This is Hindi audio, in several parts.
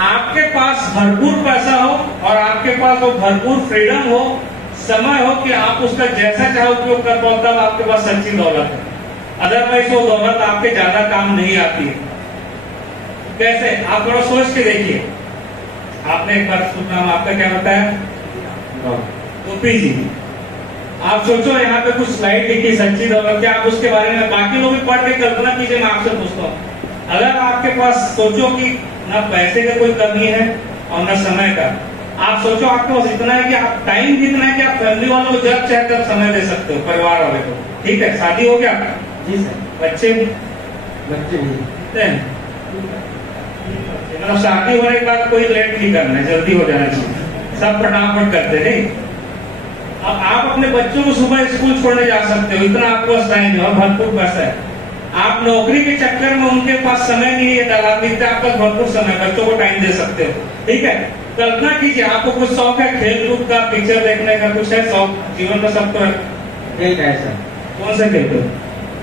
आपके पास भरपूर पैसा हो और आपके पास वो भरपूर फ्रीडम हो, समय हो कि आप उसका जैसा चाहे उपयोग कर पाओ, तब आपके पास सच्ची दौलत है। अदरवाइज वो दौलत आपके ज्यादा काम नहीं आती है। कैसे? आप थोड़ा सोच के देखिए। आपने एक बार सुना, आपका क्या बताया? गोपी जी। आप सोचो यहाँ पे कुछ स्लाइड लिखी सच्ची दौलत, क्या आप उसके बारे में बाकी लोग भी पढ़ के कल्पना कीजिए। मैं आपसे पूछता हूँ, अगर आपके पास सोचो कि ना पैसे का कोई कमी है और ना समय का, आप सोचो आपके पास इतना है कि आप टाइम भी इतना है कि आप फैमिली वालों को जब चाहे तब समय दे सकते हो, परिवार वाले को। ठीक है, शादी हो गया? जी सर। बच्चे भी मतलब शादी होने के बाद कोई लेट नहीं करना है, जल्दी हो जाना चाहिए, सब फटाफट करते नहीं। अब आप अपने बच्चों को सुबह स्कूल छोड़ने जा सकते हो, इतना आपके पास टाइम है और भरपूर पैसा है। आप नौकरी के चक्कर में उनके पास समय नहीं है, डला दीजिए, आपका भरपूर समय, बच्चों को टाइम दे सकते हो। ठीक है, कल्पना कीजिए आपको कुछ शौक है, खेल कूद का, पिक्चर देखने का, कुछ है शौक जीवन में? सबको है सर। कौन सा खेलते हो?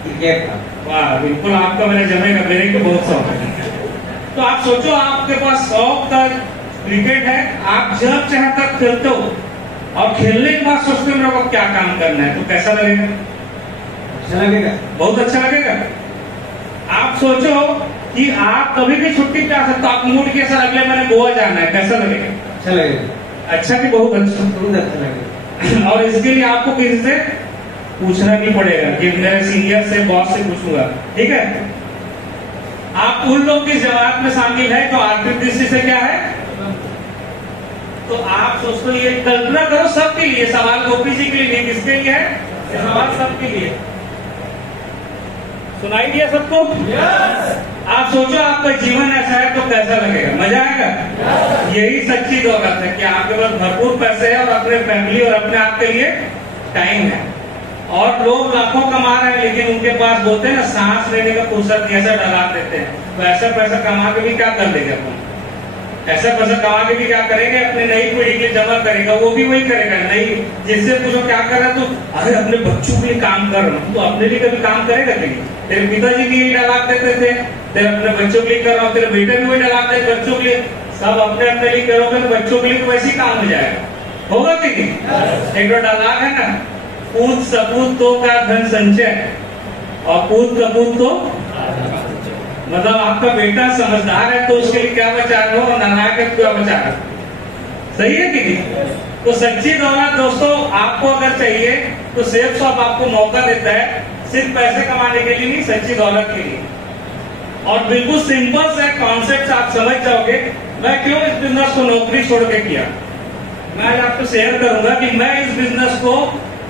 क्रिकेट का। वाह, बिल्कुल आपका मेरे जमेगा, मेरे को बहुत शौक है। तो आप सोचो आपके पास शौक का क्रिकेट है, आप जब चाहे तब खेलते हो और खेलने के बाद सोचते हो मेरे को क्या काम करना है, तो कैसा लगेगा? अच्छा लगेगा, बहुत अच्छा लगेगा। आप सोचो कि आप कभी भी छुट्टी पे आ सकते हो, आप मूड के साथ अगले महीने गोवा जाना है, कैसा लगेगा? अच्छा लगेगा। अच्छा कि बहुत अच्छा? बहुत अच्छा लगेगा। और इसके लिए आपको किसी से पूछना नहीं पड़ेगा कि मेरे सीनियर से, बॉस से पूछूंगा। ठीक है, आप उन लोग की जमात में शामिल है जो आर्थिक दृष्टि से क्या है। तो आप सोचो, ये कल्पना करो सबके लिए, सवाल गोपी जी के लिए नहीं, किसके लिए है ये सवाल? सबके लिए। सुनाई दिया सबको? yes! आप सोचो आपका जीवन ऐसा है तो कैसा लगेगा? मजा आएगा? yes! यही सच्ची दौलत है कि आपके पास भरपूर पैसे है और अपने फैमिली और अपने आप के लिए टाइम है। और लोग लाखों कमा रहे हैं लेकिन उनके पास बोलते हैं ना, सांस लेने का फुर्सत नहीं, ऐसा डरा देते हैं। तो ऐसा पैसा कमा के भी क्या कर लेगा अपन? ऐसा पैसा कमा के भी क्या करेंगे? अपने नई पीढ़ी के लिए जमा करेगा, वो भी वही करेगा। नहीं, जिससे पूछो क्या कर रहा है, तो अरे अपने बच्चों के लिए काम कर रहा हूँ। तो अपने लिए कभी काम करेगा कहीं? तेरे पिताजी भी यही डालाक देते थे, तेरे अपने बच्चों के लिए कर रहा हूँ, तेरे बेटे भी वही डालाक दे बच्चों के लिए, सब अपने अपने लिए करोगे तो बच्चों के लिए तो वैसे ही काम हो जाएगा। होगा कि नहीं? एक डालाक है ना, पूत सपूत तो का धन संचय और पूत कपूत तो, मतलब आपका बेटा समझदार है तो उसके लिए क्या बचा रहे हो, और नालायक है तो क्या बचा रहे हो? सही है कि नहीं? तो सच्ची दौलत दोस्तों आपको अगर चाहिए तो सेफ शॉप आपको मौका देता है, सिर्फ पैसे कमाने के लिए नहीं, सच्ची दौलत के लिए। और बिल्कुल सिंपल सा कॉन्सेप्ट आप समझ जाओगे। मैं क्यों इस बिजनेस को नौकरी छोड़ के किया, मैं आज आपको शेयर करूंगा कि मैं इस बिजनेस को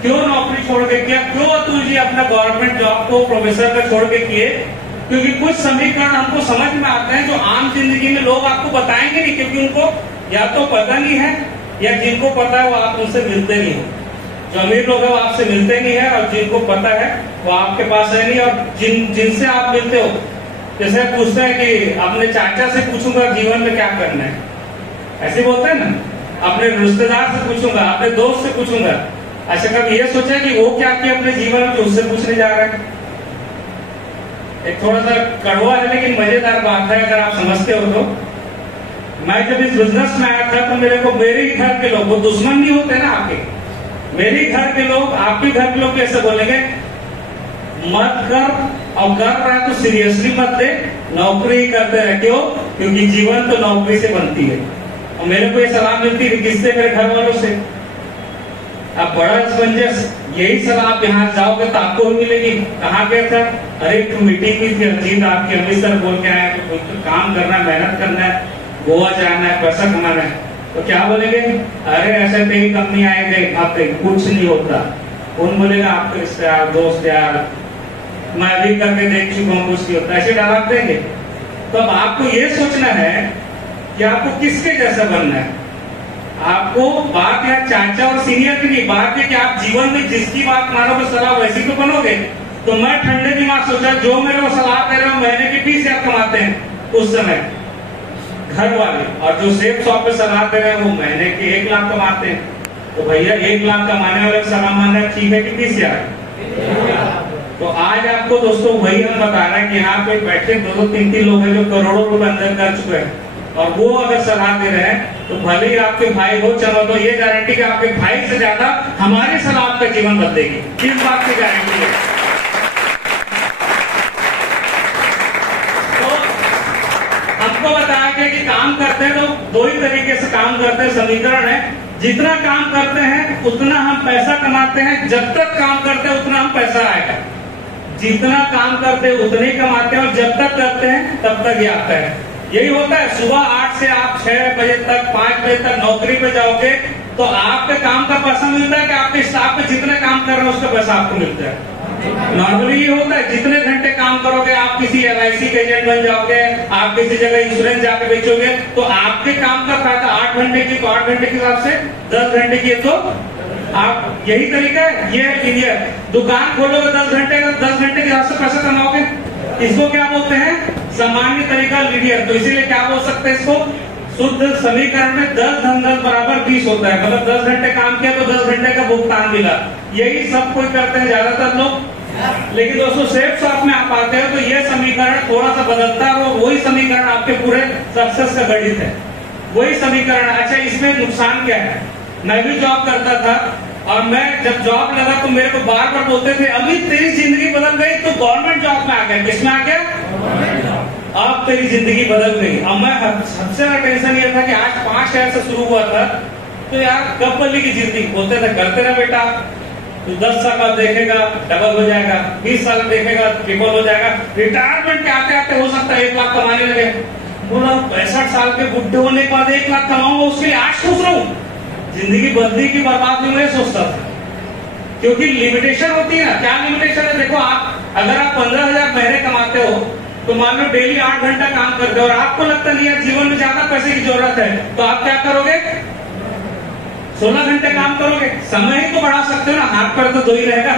क्यों नौकरी छोड़ के किया, क्यों अतुल जी अपना गवर्नमेंट जॉब को प्रोफेसर का छोड़ के किए। क्योंकि कुछ समीकरण हमको समझ में आते हैं जो आम जिंदगी में लोग आपको बताएंगे नहीं, क्योंकि उनको या तो पता नहीं है या जिनको पता है वो आप उनसे मिलते नहीं हो। जो अमीर लोग है वो आपसे मिलते नहीं है और जिनको पता है वो आपके पास है नहीं। और जिनसे आप मिलते हो, जैसे पूछते हैं कि अपने चाचा से पूछूंगा जीवन में क्या करना है, ऐसे बोलते हैं ना। अपने रिश्तेदार से पूछूंगा, अपने दोस्त से पूछूंगा। अच्छा कभी ये सोचा कि वो क्या किया अपने जीवन में जो उससे पूछने जा रहा है? एक थोड़ा सा कड़वा है लेकिन मजेदार बात है अगर आप समझते हो तो। मैं जब इस बिजनेस में आया था तो मेरे को मेरे ही घर के लोग, वो दुश्मन नहीं होते ना आपके, मेरे ही घर के लोग, आपके घर के लोग कैसे बोलेंगे, मत कर, और कर रहा है तो सीरियसली मत दे, नौकरी ही करते रहे। क्यों? क्योंकि जीवन तो नौकरी से बनती है। और मेरे को ये सलाह मिलती थी किससे? मेरे घर वालों से। अब बड़ा स्पंजस यही सलाह आप यहाँ जाओगे तो आपको भी मिलेगी। कहाँ गया था? अरे एक मीटिंग भी थी अजीत आपकी, अमृतसर बोल के आए तो काम करना है, मेहनत करना है, गोवा जाना है, पैसा कमाना है। तो क्या बोलेंगे? अरे ऐसे तेरी कंपनी आएंगे, आपके कुछ नहीं होता। कौन बोलेगा? आपके रिश्तेदार, दोस्त, यार मैं भी करके देख चुका हूँ, कुछ नहीं होता, ऐसे डाल देंगे। तो अब आपको ये सोचना है कि आपको किसके जैसा बनना है। आपको बात है चाचा और सीनियर की नहीं, बात है कि आप जीवन में जिसकी बात मानोगे सलाह वैसी तो बनोगे। तो मैं ठंडे दिमाग सोचा जो मेरे को सलाह दे रहे हो महीने के 20,000 कमाते हैं उस समय घर वाले, और जो सेफ शॉप पे सलाह दे रहे हैं वो महीने के 1 लाख कमाते हैं। तो भैया 1 लाख कमाने वाले सलाह मानना ठीक है कि 20,000? तो आज आपको दोस्तों वही हम बता रहे हैं कि यहाँ पे बैठे 2-3 लोग हैं जो करोड़ों रुपए अंदर कर चुके हैं। और वो अगर सलाह दे रहे हैं तो भले ही आपके भाई हो, चलो तो ये गारंटी कि आपके भाई से ज्यादा हमारी सलाह आपका जीवन बदलेगी, किस बात की गारंटी है। तो हमको बताया गया कि काम करते हैं तो दो ही तरीके से काम करते हैं। समीकरण है, जितना काम करते हैं उतना हम पैसा कमाते हैं, जब तक काम करते हैं उतना हम पैसा आएगा। जितना काम करते हैं उतने ही कमाते हैं और जब तक करते हैं तब तक ही आता है। यही होता है, सुबह 8 से आप 6 बजे तक 5 बजे तक नौकरी पे जाओगे तो आपके काम का पैसा मिलता है कि आपके स्टाफ पे जितने काम कर रहे हैं उसका पैसा आपको मिलता है। नॉर्मली ये होता है, जितने घंटे काम करोगे आप किसी LIC के एजेंट बन जाओगे, आप किसी जगह इंश्योरेंस जाके बेचोगे तो आपके काम का फायदा 8 घंटे की, तो 8 घंटे के हिसाब से 10 घंटे की, तो आप यही तरीका है। ये है लीनियर। दुकान खोलोगे 10 घंटे का, 10 घंटे के हिसाब से पैसा कमाओगे। इसको क्या बोलते हैं? सामान्य तरीका लीनियर। तो इसीलिए क्या बोल सकते हैं इसको? शुद्ध समीकरण में 10 धन 10 बराबर 20 होता है। मतलब 10 घंटे काम किया तो 10 घंटे का भुगतान मिला। यही सब कोई करते हैं ज्यादातर लोग। लेकिन दोस्तों सेफ शॉप में आप आते हो तो ये समीकरण थोड़ा सा बदलता है और वही समीकरण आपके पूरे सक्सेस का गणित है, वही समीकरण। अच्छा, इसमें नुकसान क्या है? मैं भी जॉब करता था और मैं जब जॉब लगा तो मेरे को बार बार बोलते थे अभी तेरी जिंदगी बदल गई तो गवर्नमेंट जॉब में आ गया। किसमें आ गया? अब तेरी जिंदगी बदल गई। अब मैं सबसे बड़ा टेंशन ये था कि आज 5 शहर से शुरू हुआ था तो यार कब बदलेगी जिंदगी? बोलते थे करते रहे बेटा, तो 10 साल बाद देखेगा डबल हो जाएगा, 20 साल देखेगा ट्रिपल हो जाएगा, रिटायरमेंट के आते आते हो सकता है 1 लाख कमाने लगे। बोला 65 साल के बुढ़े होने के बाद 1 लाख कमाऊंगा, उसके लिए आज सोच रहा हूँ। जिंदगी बदली की बर्बाद नहीं, मैं सोचता था। क्योंकि लिमिटेशन होती है ना। क्या लिमिटेशन है? देखो, आप अगर आप 15,000 महीने कमाते हो तो मान लो डेली 8 घंटा काम करते हो और आपको लगता नहीं है जीवन में ज्यादा पैसे की जरूरत है, तो आप क्या करोगे? 16 घंटे काम करोगे। समय ही तो बढ़ा सकते हो ना, हाथ पर तो दो ही रहेगा।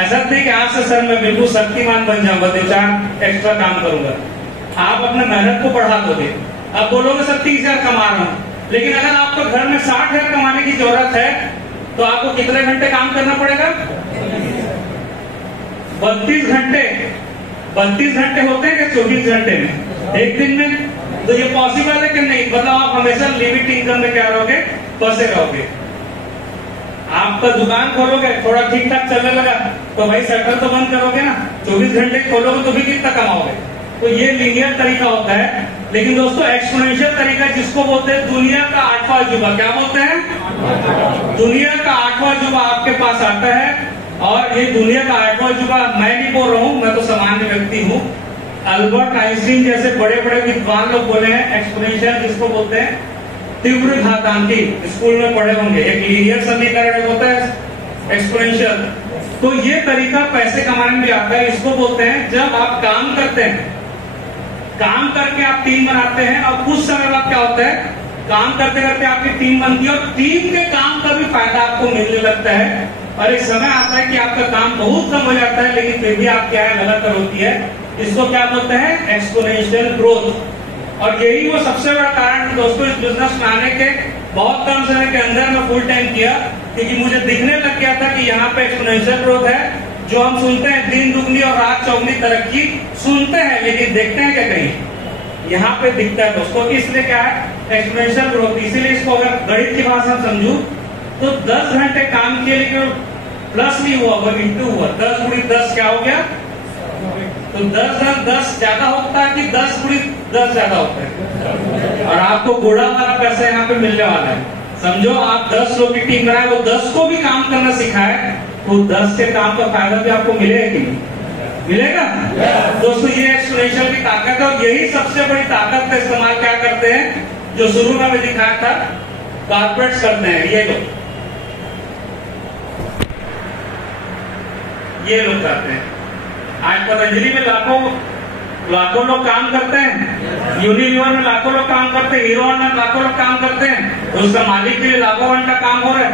ऐसा नहीं कि आज से सर मैं बिल्कुल शक्तिमान बन जाऊंगा, 2-4 एक्स्ट्रा काम करूंगा। आप अपने मेहनत को बढ़ा दोगे। अब बोलोगे सर 30,000 कमा रहा हूं, लेकिन अगर आपको घर में 60,000 कमाने की जरूरत है तो आपको कितने घंटे काम करना पड़ेगा? 32 घंटे। 32 घंटे होते हैं क्या 24 घंटे में एक दिन में? तो ये पॉसिबल है कि नहीं? मतलब आप हमेशा लिमिट इनकम में क्या रहोगे? फंसे रहोगे। आपका दुकान खोलोगे, थोड़ा ठीक ठाक चलने लगा तो भाई शटर तो बंद करोगे ना। 24 घंटे खोलोगे तो भी कितना कमाओगे? तो ये लीनियर तरीका होता है। लेकिन दोस्तों एक्सपोनेंशियल तरीका जिसको बोलते हैं दुनिया का 8वां अजूबा, क्या बोलते हैं? दुनिया का 8वां अजूबा आपके पास आता है। और ये दुनिया का 8वां अजूबा मैं नहीं बोल रहा हूँ, मैं तो सामान्य व्यक्ति हूँ। अल्बर्ट आइंस्टीन जैसे बड़े बड़े विद्वान लोग बोले हैं। एक्सपोनेंशियल जिसको बोलते हैं तीव्र घातांकी, स्कूल में पढ़े होंगे। एक लीनियर समीकरण होता है एक्सपोनेंशियल। तो ये तरीका पैसे कमाने में भी आता है। इसको बोलते हैं जब आप काम करते हैं, काम करके आप टीम बनाते हैं और कुछ समय बाद क्या होता है, काम करते करते आपकी टीम बनती है और टीम के काम का भी फायदा आपको मिलने लगता है। और एक समय आता है कि आपका काम बहुत कम हो जाता है लेकिन फिर भी आप क्या है लगातार होती है। इसको क्या बोलते हैं? Exponential growth. और यही वो सबसे बड़ा कारण है दोस्तों इस बिजनेस में आने के। बहुत कम समय के अंदर मैं फुल टाइम किया क्योंकि मुझे दिखने लग गया था कि यहाँ पे एक्सपोनेंशियल ग्रोथ है। जो हम सुनते हैं दिन दुगनी और रात चौगुनी तरक्की सुनते हैं लेकिन देखते हैं क्या कहीं? यहाँ पे दिखता है दोस्तों। इसलिए क्या है? Exponential growth. इसीलिए इसको अगर गणित की भाषा में समझू तो 10 घंटे काम किए लेकिन प्लस नहीं हुआ, वो इंटू हुआ। 10 गुणी 10 क्या हो गया? तो 10 ज्यादा होता है कि 10 गुणी 10 ज्यादा होता है? और आपको गुणा वाला पैसा यहाँ पे मिलने वाला है। समझो आप 10 लोग की टीम बनाए, वो 10 को भी काम करना सिखाए तो 10 के काम का फायदा भी आपको मिलेगा कि नहीं? मिलेगा। दोस्तों ये एक्सपोनेंशियल की ताकत है और यही सबसे बड़ी ताकत का इस्तेमाल क्या करते हैं जो शुरू में दिखाया था, कॉर्पोरेट्स करते हैं। ये लोग करते हैं। आज पतंजलि में लाखों लोग काम करते हैं, यूनिलीवर में लाखों लोग काम करते हैं, हीरो में लाखों लोग काम करते हैं, तो उसका मालिक के लिए लाखों घंटा काम हो रहा है।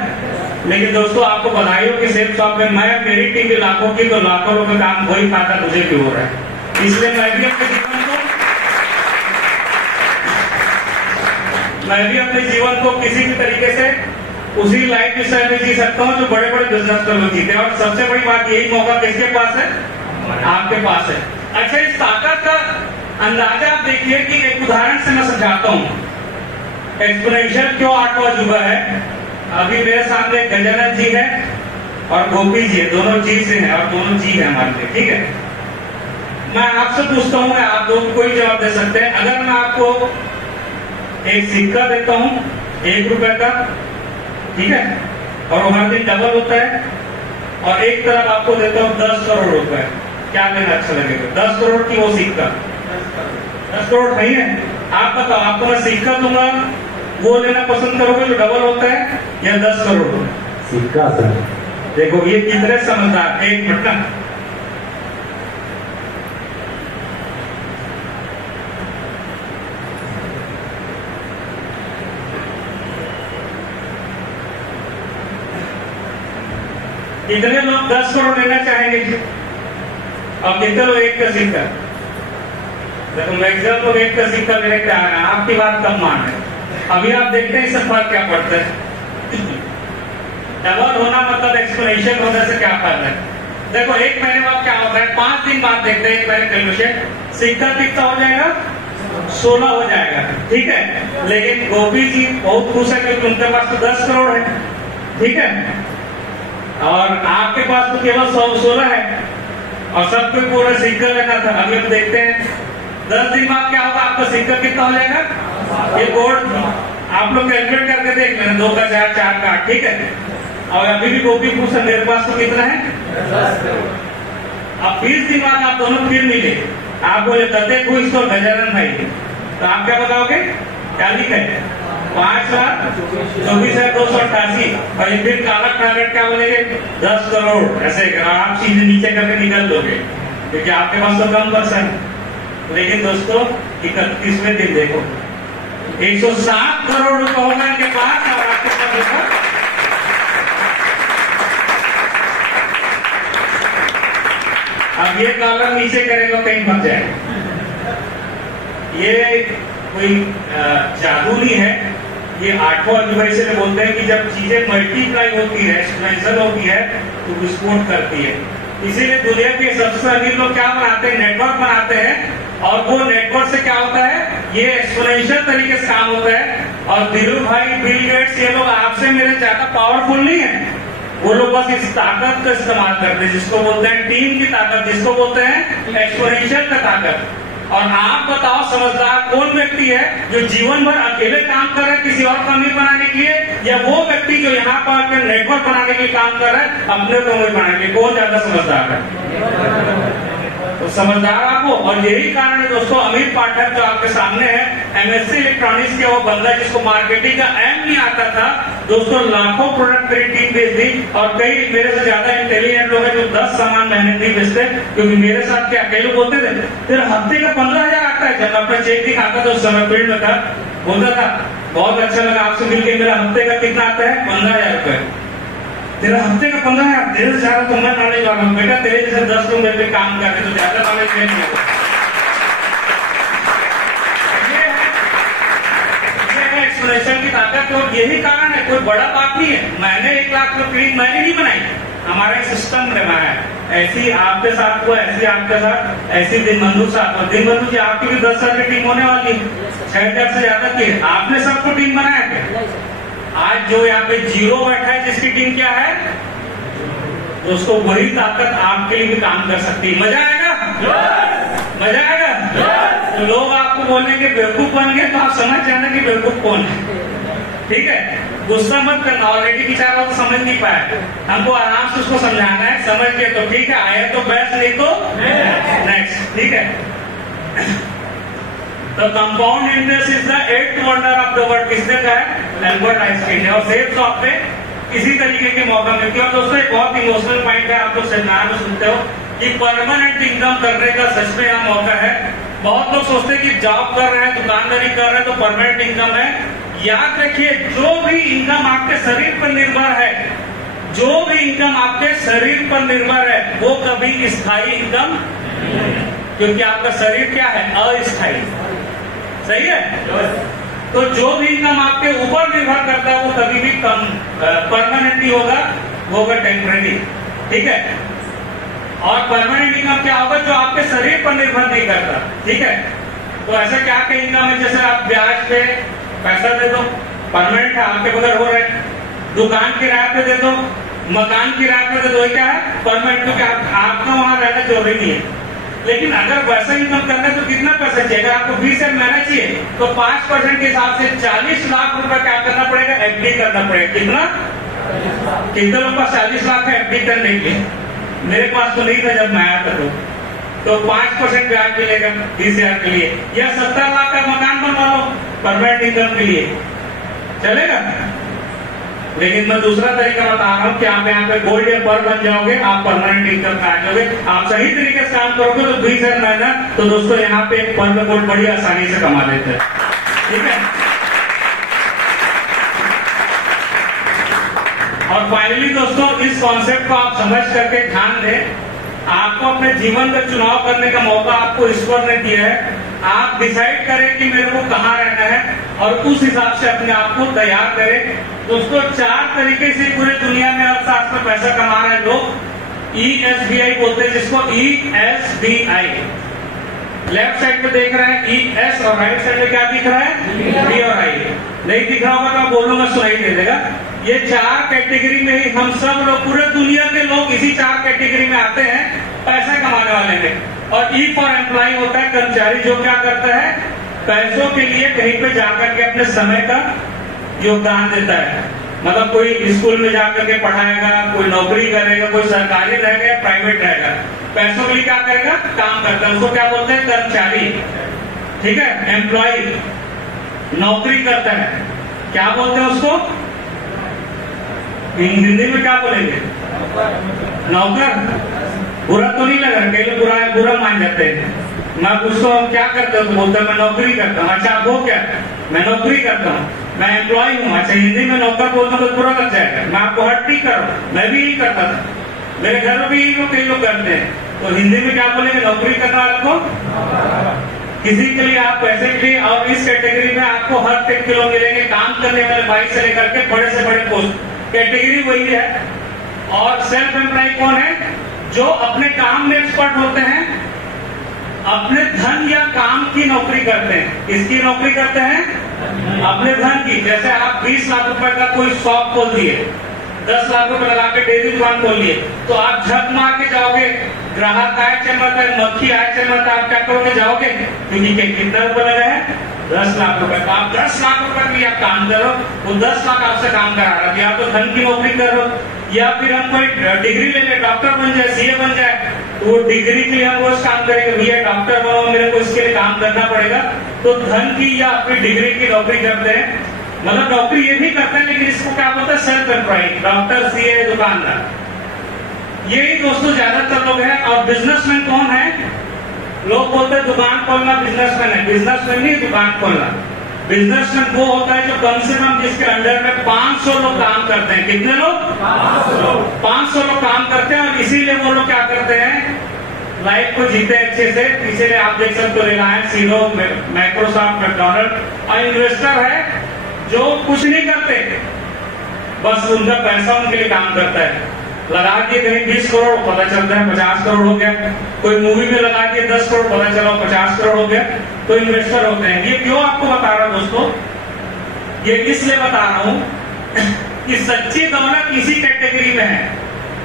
लेकिन दोस्तों आपको बधाई हो कि सेफ शॉप में मेरी टीम भी लाखों की, तो लाखों लोगों का काम वही फायदा मुझे भी हो रहा है। इसलिए मैं भी अपने जीवन को किसी भी तरीके से उसी लाइफ स्टाइल में जी सकता हूँ जो बड़े बड़े बिजनेस कर लोग जीते हैं। और सबसे बड़ी बात यही मौका किसके पास है? आपके पास है। अच्छा, इस ताकत का अंदाजा आप देखिए कि एक उदाहरण से मैं समझाता हूं एक्सपोनेंशियल क्यों 8वां जुगा है। अभी मेरे सामने गजानन जी है और गोपी जी है, दोनों जी से हैं और दोनों जी है हमारे लिए, ठीक है। मैं आपसे पूछता हूं, आप दोनों कोई जवाब दे सकते हैं। अगर मैं आपको एक सिक्का देता हूं 1 रुपए का, ठीक है, और वो हर दिन डबल होता है, और एक तरफ आपको देता हूं 10 करोड़ रुपए, क्या देना अच्छा लगेगा? 10 करोड़ की वो सिक्का 10 करोड़ नहीं है। आप बताओ, आपको मैं सिक्का दूंगा, वो लेना पसंद करोगे जो डबल होता है या 10 करोड़? सिक्का सर। देखो ये कितने समझदार। एक मिनट ना, कितने लोग 10 करोड़ लेना चाहेंगे और कितने लोग 1 का सिक्का? देखो मैक्सिमम लोग 1 का सिक्का लेने के आ रहे हैं, आपकी बात कम मान रहे हैं। अभी आप देखते हैं इससे फर्क क्या पड़ता है। डबल होना मतलब एक्सपोनेंशियल होने से क्या फर्क है? देखो 1 महीने बाद क्या होता है, 5 दिन बाद देखते हैं 1 महीने कैलकुलेशन, सिक्का कितना हो जाएगा? 16 हो जाएगा, ठीक है। लेकिन गोपी जी बहुत खुश है क्योंकि उनके पास तो 10 करोड़ है, ठीक है, और आपके पास तो केवल 16 है और सबको पूरा सिक्का लेना था। अभी हम देखते हैं 10 दिन बाद क्या होगा, आपका सिक्का कितना हो जाएगा? ये कोड आप लोग कैलकुलेट करके देख लेना, 2 का 4, 4 का 8, ठीक है। और अभी भी गोपी पूछ मेरे पास तो कितना है? 10 करोड़। अब 20 दिन बाद आप दोनों फिर मिले, आप बोले कते खुश तो गजानन भाई, तो आप क्या बताओगे? क्या लिखा है? 5,24,288 और ये फिर काला टारगेट क्या बोलेंगे? 10 करोड़। ऐसे आप सीधे नीचे करके निकल दोगे क्योंकि आपके पास तो कम पर्सन। लेकिन दोस्तों 31वें दिन देखो 107 करोड़ रुपए होगा इनके पास और आपके पास होगा। अब ये कॉलम नीचे करेगा कहीं फंस जाए। ये कोई जादू नहीं है, ये 8वां अजूबा इसलिए बोलते हैं कि जब चीजें मल्टीप्लाई होती है, एक्सपोनेंशियल होती है तो विस्फोट करती है। इसीलिए दुनिया के सबसे अमीर लोग क्या बनाते हैं? नेटवर्क बनाते हैं, और वो नेटवर्क से क्या होता है? ये एक्सपोनेंशियल तरीके से काम होता है। और धीरू भाई, बिल गेट्स, ये लोग आपसे मेरे ज्यादा पावरफुल नहीं है, वो लोग बस इस ताकत का इस्तेमाल करते हैं जिसको बोलते हैं टीम की ताकत, जिसको बोलते हैं एक्सपोनेंशियल का ताकत। और आप बताओ समझदार कौन व्यक्ति है जो जीवन भर अकेले काम कर रहा है किसी और को अमीर बनाने के लिए, या वो व्यक्ति जो यहाँ पर नेटवर्क बनाने के लिए काम कर रहा है अपने को अमीर बनाने के लिए? कौन ज्यादा समझदार है? तो समझदार आपको। और यही कारण है दोस्तों, अमित पाठक जो आपके सामने है, एमएससी इलेक्ट्रॉनिक्स के वो बंदा जिसको मार्केटिंग का एम नहीं आता था, दोस्तों लाखों प्रोडक्ट मेरी टीम बेच दी। और कई मेरे से ज्यादा इंटेलिजेंट लोग हैं जो 10 सामान महीने नहीं बेचते, क्योंकि मेरे साथ क्या कई लोग बोलते थे तेरा हफ्ते का 15,000 आता है। जब मैं अपना चेक दिखाता था उस समय फील्ड में था, बोलता था बहुत अच्छा लगा आपसे मिलकर, मेरा हफ्ते का कितना आता है? 15,000 रुपए। तेरा हफ्ते का 15,000? तेरे से ज्यादा तो मैं नॉलेज वाला हूँ बेटा, तेरे जैसे 10 लोग मेरे पे काम कर रहे तो ज्यादा नॉलेज नहीं है। एक्सपोनेंशियल की ताकत, और यही कारण है, कोई बड़ा बात नहीं है। मैंने 1 लाख रुपए मैंने नहीं बनाई, हमारा सिस्टम बनाया है। ऐसी आपके साथ हुआ, ऐसी आपके साथ, ऐसी दिनबंधु साथ हुआ। दिनबंधु जी आपकी भी 10 साल की टीम होने वाली है, 6,000 से ज्यादा की है। आपने सबको टीम बनाया क्या? आज जो यहाँ पे 0 बैठा है जिसकी टीम क्या है, दोस्तों वही ताकत आपके लिए भी काम कर सकती है। मजा आएगा? मजा आएगा? तो लोग आपको बोलेंगे बेवकूफ बन गए, तो आप समझ जाना कि बेवकूफ कौन है, ठीक है। गुस्सा मत करना, ऑलरेडी बेचारा तो समझ नहीं पाया, हमको आराम से उसको समझाना है। समझ के तो ठीक है, आया तो बेस्ट, नहीं तो नेक्स्ट, ठीक है। The compound interest is the 8th wonder of the world, किसने कहा है? एल्बर्ट आइंस्टाइन ने। और सेफ शॉप पे इसी तरीके के मौका मिलती है। और दोस्तों एक बहुत इमोशनल पॉइंट है, आप लोग सेमिनार में सुनते हो कि परमानेंट इनकम करने का सच में यहाँ मौका है। बहुत लोग सोचते हैं कि जॉब कर रहे हैं, दुकानदारी कर रहे हैं तो परमानेंट इनकम है। याद रखिए, जो भी इनकम आपके शरीर पर निर्भर है, जो भी इनकम आपके शरीर पर निर्भर है, वो कभी स्थायी इनकम, क्योंकि आपका शरीर क्या है? अस्थायी, सही है। तो जो भी इनकम आपके ऊपर निर्भर करता है वो कभी भी कम परमानेंट नहीं होगा, वो होगा टेम्परेरी, ठीक है। और परमानेंट इनकम क्या होगा? जो आपके शरीर पर निर्भर नहीं करता, ठीक है। तो ऐसा क्या क्या इनकम है, जैसे आप ब्याज पे पैसा दे दो, परमानेंट है, आपके बगैर हो रहे हैं। दुकान किराए पे दे दो, मकान किराए पे दे दो, क्या है परमानेंट, क्योंकि आपका वहां रहना जरूरी नहीं है। लेकिन अगर वैसा इनकम करना है तो कितना पैसा चाहिए? अगर आपको 20,000 महीना चाहिए तो 5% के हिसाब से 40 लाख रुपए क्या करना पड़ेगा? एफडी करना पड़ेगा। कितना? कितने लोग पास 40 लाख है एफडी करने के लिए? मेरे पास तो नहीं था जब मैं आया था। तो 5% ब्याज मिलेगा 20,000 के लिए, या 70 लाख का मकान बनवा लो परमानेंट इनकम के लिए, चलेगा। लेकिन मैं दूसरा तरीका बता रहा हूँ कि आप यहाँ पे गोल्ड या पर बन जाओगे, आप परमानेंट इनकम आ जाओगे। आप सही तरीके से काम करोगे तो 20,000 महीना, तो दोस्तों यहाँ पे एक पर में गोल्ड बड़ी आसानी से कमा लेते हैं, ठीक है। और फाइनली दोस्तों, इस कॉन्सेप्ट को आप समझ करके ध्यान दें। आपको अपने जीवन का चुनाव करने का मौका आपको ईश्वर ने दिया है। आप डिसाइड करें कि मेरे को कहाँ रहना है और उस हिसाब से अपने आप को तैयार करें। दोस्तों 4 तरीके से पूरे दुनिया में अर्थशास्त्र में पैसा कमा रहे हैं लोग। ESBI बोलते हैं जिसको, ESBI। लेफ्ट साइड पे देख रहे हैं ES और राइट साइड में क्या दिख रहा है? B और I। नहीं दिख रहा होगा तो आप बोलूंगा, सुनाई दे देगा। ये 4 कैटेगरी में ही हम सब लोग, पूरे दुनिया के लोग इसी 4 कैटेगरी में आते हैं पैसा कमाने वाले में। और E फॉर एम्प्लॉय होता है कर्मचारी, जो क्या करता है? पैसों के लिए कहीं पे जाकर के अपने समय का योगदान देता है। मतलब कोई स्कूल में जाकर के पढ़ाएगा, कोई नौकरी करेगा, कोई सरकारी रहेगा, प्राइवेट रहेगा, पैसों के लिए क्या करेगा? काम करता है। उसको क्या बोलते हैं? कर्मचारी, ठीक है। एम्प्लॉय नौकरी करता है, क्या बोलते हैं उसको? हिंदी में क्या बोलेंगे? नौकर। बुरा तो नहीं लगा, कई लोग बुरा मान जाते हैं। मैं पूछता हूँ क्या करते हो तो बोलते हैं मैं नौकरी करता हूँ। अच्छा वो क्या? मैं नौकरी करता हूँ, मैं एम्प्लॉय हूँ। अच्छा हिंदी में नौकर बोलता हूँ तो बुरा लग जाएगा। मैं आपको हर्ट नहीं कर रहा हूँ, मैं भी यही करता था, मेरे घर में भी यही लोग, कई लोग करते हैं। तो हिंदी में क्या बोलेंगे? नौकरी करने वाले को। किसी के लिए आप पैसे के लिए, और इस कैटेगरी में आपको हर तक के लोग मिलेंगे, काम करने वाले भाई से लेकर के बड़े से बड़े पोस्ट, कैटेगरी वही है। और सेल्फ एम्प्लॉय कौन है? जो अपने काम में एक्सपर्ट होते हैं, अपने धन या काम की नौकरी करते हैं। किसकी नौकरी करते हैं? अपने धन की। जैसे आप 20 लाख रुपए का कोई शॉप खोल दिए, 10 लाख रुपए लगा के डेयरी दुकान खोल लिए, तो आप झक मार के जाओगे, ग्राहक आए चमता है, मक्खी आए चमता, आप क्या करोगे? जाओगे, क्योंकि कितना रुपए लगा है? 10 लाख रुपए। तो आप 10 लाख रुपए के लिए आप काम करो, वो 10 लाख आपसे काम करा रहा है। या तो धन की नौकरी करो, या फिर हम कोई डिग्री ले ले, डॉक्टर बन जाए, CA बन जाए, तो वो डिग्री के लिए हम रोज काम करेंगे। भैया डॉक्टर बनो, मेरे को इसके लिए काम करना पड़ेगा। तो धन की या अपनी डिग्री की नौकरी करते हैं, मतलब नौकरी ये भी करते हैं, लेकिन इसको क्या बोलते हैं? Self employ. डॉक्टर, CA, दुकानदार, यही दोस्तों ज्यादातर लोग हैं। और बिजनेसमैन कौन है? लोग बोलते हैं दुकान खोलना बिजनेसमैन है। बिजनेसमैन नहीं, दुकान खोलना। बिजनेसमैन वो होता है जो कम से कम जिसके अंडर में 500 लोग काम करते हैं। कितने लोग? 500 लोग काम करते हैं। और इसीलिए वो लोग क्या करते हैं? लाइफ को जीते अच्छे से। इसीलिए आप देख सकते हो रिलायंस, हीरो, माइक्रोसॉफ्ट, मैकडॉनल्ड। और इन्वेस्टर है जो कुछ नहीं करते, बस उनका पैसा उनके लिए काम करता है। लगा दिए कहीं 20 करोड़, पता चलता है 50 करोड़ हो गया। कोई मूवी में लगा दिए 10 करोड़, पता चला 50 करोड़ हो गया। तो इन्वेस्टर होते हैं। ये क्यों आपको बता रहा हूं दोस्तों? ये इसलिए बता रहा हूं कि सच्ची दौलत इसी कैटेगरी में है,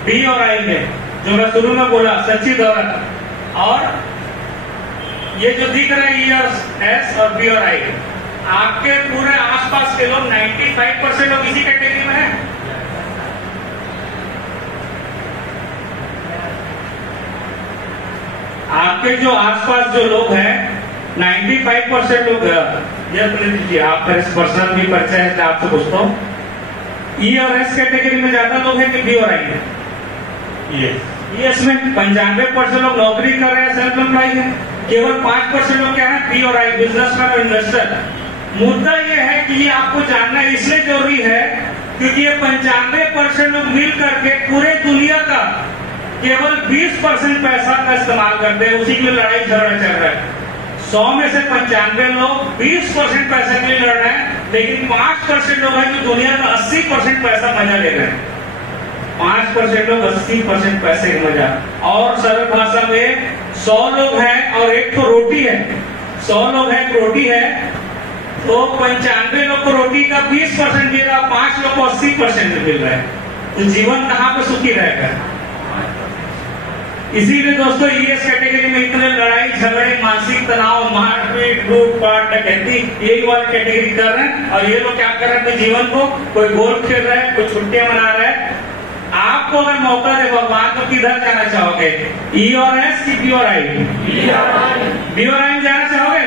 B और I में, जो मैं शुरू में बोला, सच्ची दौलत। और ये जो दिख रहा है E और S और B और I, आपके पूरे आसपास के लोग 95% लोग इसी कैटेगरी में है। आपके जो आसपास जो लोग हैं 95% लोग, ये आप पर्सनल भी परिचय है, आपसे पूछता हूँ, E और S कैटेगरी में ज्यादा लोग हैं कि B और I में? यस में 95% लोग नौकरी कर रहे हैं, सेल्फ एम्प्लॉय है। केवल 5% लोग क्या है? B और I, बिजनेसमैन और इन्वेस्टर। मुद्दा ये है कि ये आपको जानना इसलिए जरूरी है क्योंकि ये 95% लोग मिल करके पूरे दुनिया का केवल 20% पैसा का इस्तेमाल करते हैं। उसी के लिए लड़ाई झगड़ा चल रहा है। 100 में से 95 लोग 20% पैसे के लिए लड़ रहे हैं, लेकिन 5% लोग हैं जो दुनिया का 80% पैसा मजा ले रहे हैं। 5% लोग 80% पैसे का मजा। और सरल भाषा में 100 लोग हैं और एक तो रोटी है, 100 लोग हैं, रोटी है, तो 95 लोग को रोटी का 20% मिल रहा, 5 लोग को 80% मिल रहा है, तो जीवन कहाँ पे सुखी रहेगा? इसीलिए दोस्तों ईएस कैटेगरी में इतने लड़ाई झगड़े, मानसिक तनाव, मारपीट, लूटपाट, डकैती, यही वाली कैटेगरी कर रहे हैं। और ये लोग क्या कर रहे हैं अपने जीवन को? कोई गोल्फ खेल रहा है, कोई छुट्टियां मना रहा है। आपको अगर मौका दे भगवान तो किधर जाना चाहोगे? ई और एस की बी और आई? बी और आई में जाना चाहोगे?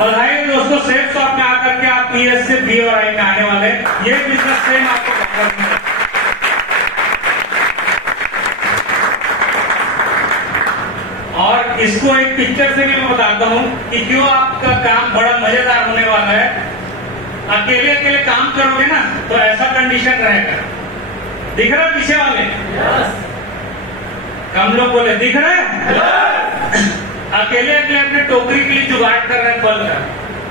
बधाई दोस्तों, सेफ शॉप में आकर के आप ईएस से बी और आई में आने वाले, ये बिजनेस सेम आपको। और इसको एक पिक्चर से भी मैं बताता हूँ कि क्यों आपका काम बड़ा मजेदार होने वाला है। अकेले अकेले काम करोगे ना तो ऐसा कंडीशन रहेगा। दिख रहा है पीछे वाले? कम लोग बोले दिख रहा है। अकेले अकेले अपने टोकरी के लिए जुगाड़ कर रहे हैं फल का,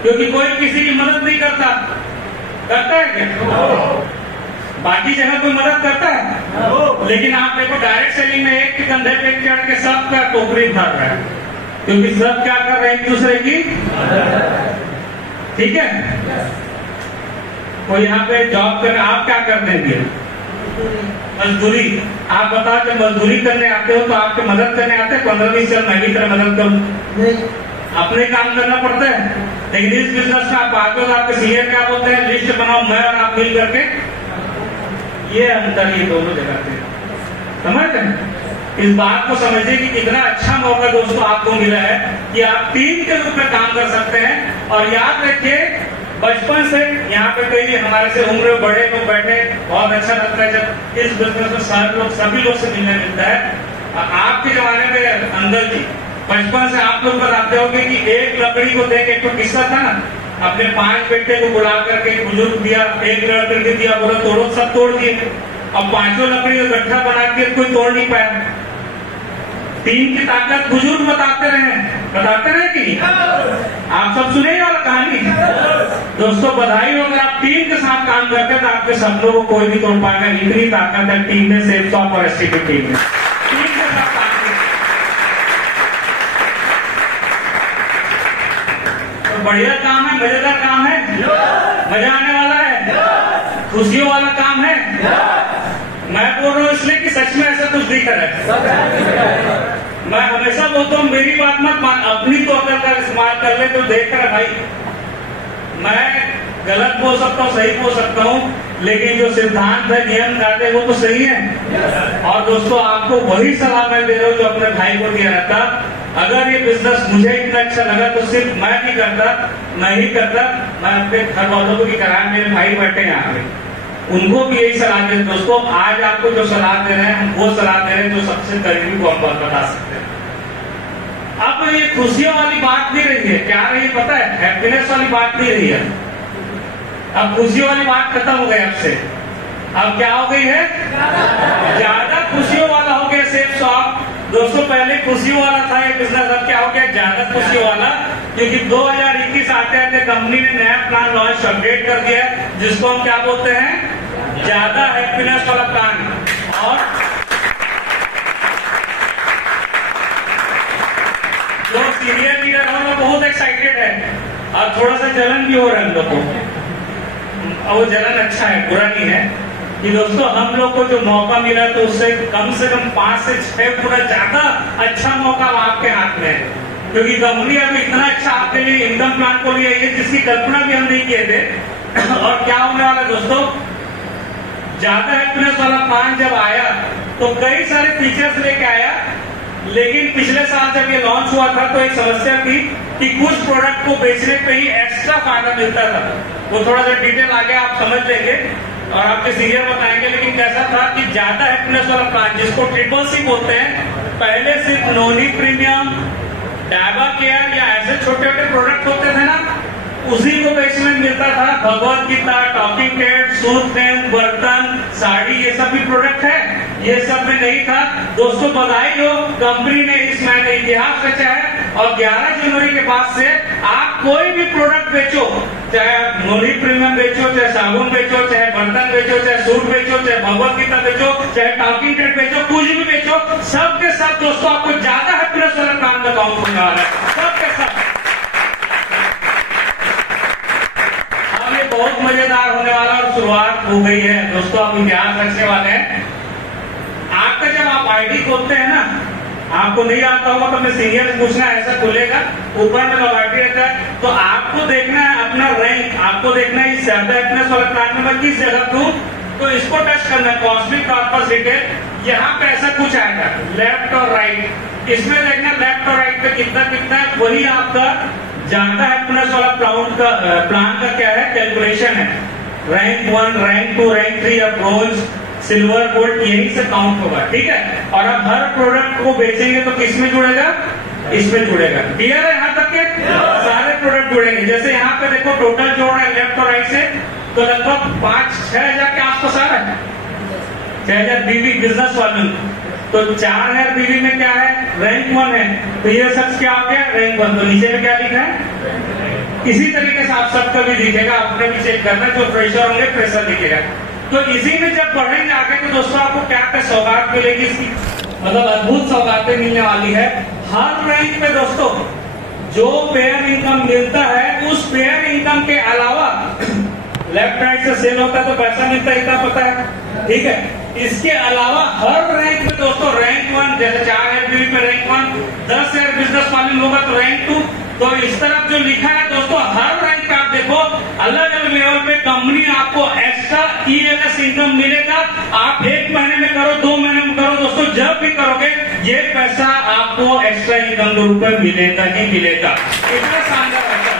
क्योंकि कोई किसी की मदद नहीं करता। करता है क्या? बाकी जगह कोई मदद करता है, लेकिन आप देखो डायरेक्ट सेलिंग में एक के कंधे पे चढ़ के सबका टोकरी भर रहा है, क्योंकि सब क्या कर रहे हैं एक दूसरे की। ठीक है, कोई यहाँ पे जॉब कर, आप क्या कर देंगे? मजदूरी। आप बताओ जब मजदूरी करने आते हो तो आपके मदद करने आते हैं? 15 दिन चल मैं भी तरह मदद करूं, अपने काम करना पड़ता है। लेकिन इस बिजनेस में आप आते हो तो आपके सीनियर क्या बोलते हैं? लिस्ट बनाओ, मैं और आप मिल करके। ये अंतर ये दोनों जगह पे समझते हैं। इस बात को समझिए कि कितना अच्छा मौका दोस्तों आपको मिला है कि आप टीम के रूप में काम कर सकते हैं। और याद रखिए, बचपन से यहाँ पे कई हमारे से उम्र बड़े लोग बैठे, बहुत अच्छा लगता है जब इस बिजनेस में सारे लोग, सभी लोग से मिलने मिलता है। आपके जमाने में अंदर जी बचपन से आप लोग बताते होंगे कि एक लकड़ी को देख, एक तो किस्सा था ना, अपने 5 बेटे को बुला करके एक बुजुर्ग दिया, एक लकड़ी दिया, बोला तोड़ो, सब तोड़ दिए। अब 5 लकड़ी का गड्ढा बना के कोई तोड़ नहीं पाया। टीम की ताकत बुजुर्ग बताते रहे कि आप सब सुने वाला कहानी। दोस्तों बधाई हो, अगर आप टीम के साथ काम करते हैं तो आपके सपनों को कोई नहीं तोड़ पाएगा। इतनी ताकत है टीम में, सेफ शॉप और एसटी की टीम में। टीम के साथ काम तो बढ़िया काम है, मजेदार काम है, मजा आने वाला है, खुशियों वाला काम है। मैं बोल रहा हूँ इसलिए कि सच में ऐसा कुछ दिख रहा है। मैं हमेशा बोलता हूँ मेरी बात मत मान, अपनी तो अकल का इस्तेमाल कर ले तो देख रहा भाई। मैं गलत बोल सकता हूँ, सही बोल सकता हूँ, लेकिन जो सिद्धांत है, नियम कायदे वो तो सही है। और दोस्तों आपको वही सलाह मैं दे रहा हूँ जो अपने भाई को दिया रहता। अगर ये बिजनेस मुझे इतना अच्छा लगा तो सिर्फ मैं नहीं करता, मैं ही करता, मैं अपने घर वालों को भी कराया। मेरे भाई बैठे हैं यहाँ पे, उनको भी यही सलाह दे। दोस्तों आज आपको जो सलाह दे रहे हैं हम वो सलाह दे रहे हैं जो सबसे करीबी को हम बता सकते हैं। अब ये खुशियों वाली बात नहीं रही है, क्या रही है पता है? हैप्पीनेस वाली बात नहीं रही है। अब खुशियों वाली बात खत्म हो गई आपसे। अब क्या हो गई है? ज्यादा खुशियों वाला हो गया सेफ शॉप। दोस्तों पहले खुशियों वाला था ये बिजनेस, अब क्या हो गया? ज्यादा खुशियों वाला, क्योंकि 2021 आते आते कंपनी ने नया प्लान लॉन्च अपडेट कर दिया, जिसको हम क्या बोलते हैं? ज्यादा हैप्पीनेस वाला प्लान। और जो सीनियर लीडर हो वो बहुत एक्साइटेड है और थोड़ा सा जलन भी हो रहा है हम लोग को। और वो जलन अच्छा है, बुरा नहीं है कि दोस्तों हम लोग को जो मौका मिला तो उससे कम 5 से 6 गुना ज्यादा अच्छा मौका आपके हाथ में है। क्योंकि कंपनी अभी इतना अच्छा आपके लिए इनकम प्लान को लिया है जिसकी कल्पना भी हम नहीं किए थे। और क्या होने वाला दोस्तों, ज्यादा हैप्पीनेस वाला प्लान जब आया तो कई सारे फीचर्स लेके आया, लेकिन पिछले साल जब ये लॉन्च हुआ था तो एक समस्या थी कि कुछ प्रोडक्ट को बेचने पे ही एक्स्ट्रा फायदा मिलता था। वो थोड़ा सा डिटेल आगे आप समझ लेंगे और आपके सीनियर बताएंगे। लेकिन कैसा था कि ज्यादा हैप्पीनेस वाला प्लान, जिसको CCC बोलते हैं, पहले सिर्फ नोनी प्रीमियम, डायबा केयर या ऐसे छोटे छोटे प्रोडक्ट होते थे ना, उसी को बेचने में मिलता था। भगवत गीता, टॉकिंग टेड, सूटनेम, बर्तन, साड़ी, ये सब भी प्रोडक्ट है, ये सब में नहीं था। दोस्तों बधाई हो, कंपनी ने इस महीने इतिहास रचा है और 11 जनवरी के बाद से आप कोई भी प्रोडक्ट बेचो, चाहे नोनी प्रीमियम बेचो, चाहे साबुन बेचो, चाहे बर्तन बेचो, चाहे सूट बेचो, चाहे भगवत गीता बेचो, चाहे टॉकिंग टेड बेचो, कुछ भी बेचो, सबके सब दोस्तों आपको ज्यादा हैप्पीनेस वाला प्लान में काउंट होने वाला है, सबके सब। बहुत मजेदार होने वाला और शुरुआत हो गई है दोस्तों। आप ध्यान रखने वाले हैं। आपका जब आप आईडी खोलते हैं ना, आपको नहीं आता होगा तो मैं सीनियर से पूछना, ऐसा खुलेगा, ऊपर में जब आईडी रहता है तो आपको देखना है अपना रैंक, आपको देखना है इस ज्यादा इतने वाला प्लान में मैं किस जगह पे हूँ, तो इसको टच करना है। कॉस्मिक कॉर्पस डिटेल यहाँ पे ऐसा कुछ आएगा, लेफ्ट और राइट, इसमें देखना लेफ्ट और राइट पे कितना कितना है, वही आपका ज्यादा हैप्पीनेस वाला प्लान का क्या है, कैलकुलेशन है। रैंक 1, रैंक 2, रैंक 3 या ब्रोंज, सिल्वर, गोल्ड, यही से काउंट होगा, ठीक है। और अब हर प्रोडक्ट को बेचेंगे तो किस में जुड़ेगा, इसमें जुड़ेगा। क्लियर है यहाँ तक के सारे प्रोडक्ट जुड़ेंगे। जैसे यहाँ पे देखो टोटल जोड़ है लेफ्ट और राइट से, तो लगभग 5-6 हजार के आसपास आ रहा है। 6,000 बीवी बिजनेस वाले, तो 4,000 बीवी में क्या है, रैंक 1 है, तो ये शख्स क्या हो गया, रैंक 1। तो नीचे में क्या लिखा है, इसी तरीके से आप सबका भी दिखेगा, अपने भी चेक करना, जो फ्रेशर होंगे फ्रेशर दिखेगा। तो इसी में जब बढ़ेंगे आगे तो दोस्तों आपको क्या क्या सौगात मिलेगी, इसकी मतलब अद्भुत सौगातें मिलने वाली है। हर रैंक पे दोस्तों जो पेयर इनकम मिलता है, उस पेयर इनकम के अलावा लेफ्ट राइट से सेल होता है तो पैसा मिलता है, इतना पता है, ठीक है। इसके अलावा हर रैंक में दोस्तों रैंक 1, जैसे 4,000 बीवी पे रैंक 1, 10,000 बिजनेस वाले होगा तो रैंक 2। तो इस तरफ जो लिखा है दोस्तों, हर रैंक का आप देखो अलग अलग लेवल पे कंपनी आपको एक्स्ट्रा ELS इनकम मिलेगा। आप 1 महीने में करो, 2 महीने में करो दोस्तों, जब भी करोगे ये पैसा आपको एक्स्ट्रा इनकम के रूप में मिलेगा ही मिलेगा। इतना शानदार पैसा।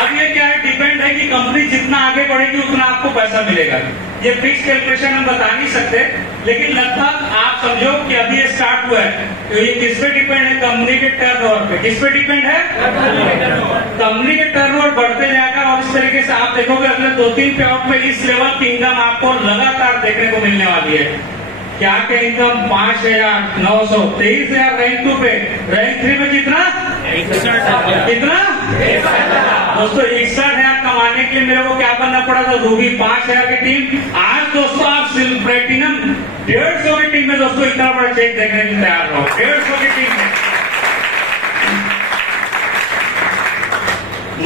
अब ये क्या है, डिपेंड है कि कंपनी जितना आगे बढ़ेगी उतना आपको पैसा मिलेगा। ये फिक्स कैलकुलेशन हम बता नहीं सकते, लेकिन लगभग आप समझो कि अभी ये स्टार्ट हुआ है, तो ये किस पे डिपेंड है, कंपनी के टर्नओवर पे। किस पे डिपेंड है, कंपनी के टर्नओवर बढ़ते जाएगा। और इस तरीके से आप देखोगे अगले 2-3 पेआउट में इस लेवल की इनकम आपको लगातार देखने को मिलने वाली है। क्या क्या इनकम, 5,900, 23,000 रैंक 2 पे, रैंक 3 में कितना, कितना दोस्तों, 61,000 कमाने के लिए मेरे को क्या बनना पड़ा था, रूबी 5,000 की टीम। आज दोस्तों आप सिल्वर प्लेटिनम 150 की टीम में दोस्तों इतना बड़ा चेक देखने के लिए तैयार रहो। 150 की टीम में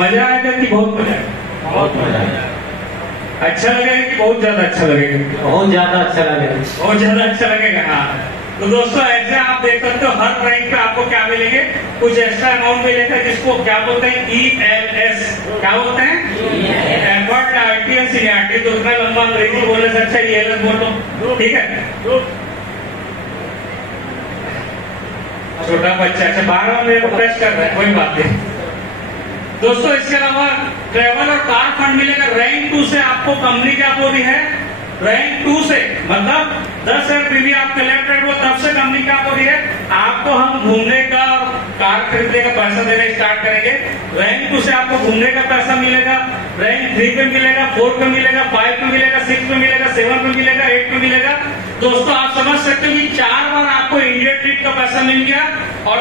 मजा आएगा कि बहुत मजा आएगा, बहुत मजा आया, अच्छा लगेगा कि बहुत ज्यादा अच्छा लगेगा, बहुत ज्यादा अच्छा लगेगा, बहुत ज्यादा अच्छा लगेगा। हाँ तो दोस्तों ऐसे आप देख सकते हो हर रैंक पे आपको क्या मिलेंगे, कुछ एक्स्ट्रा अमाउंट मिलेगा, जिसको क्या बोलते हैं, ELS। क्या बोलते हैं, एफर्ट ITS सीनियरिटी। तो उतना लंबा अंग्रेजी बोलने से अच्छा ELS बोल लो, ठीक है। छोटा बच्चा, अच्छा 12 मेरे को प्रेस कर रहा है, कोई बात नहीं दोस्तों। इसके अलावा ट्रेवल और कार फंड मिलेगा। रैंक 2 से आपको कंपनी क्या बोली है, रैंक 2 से मतलब 10,000 बीवी आपके लेफ्ट राइट, वो तब से कंपनी क्या बोली है, आपको हम घूमने का, कार खरीदने का पैसा देना स्टार्ट करेंगे। रैंक 2 से आपको घूमने का पैसा मिलेगा, रैंक 3 पे मिलेगा, 4 पे मिलेगा, 5 पे मिलेगा, 6 पे मिलेगा, 7 पे मिलेगा, 8 पे मिलेगा। दोस्तों आप समझ सकते हो कि 4 बार आपको इंडिया ट्रिप का पैसा मिल गया, और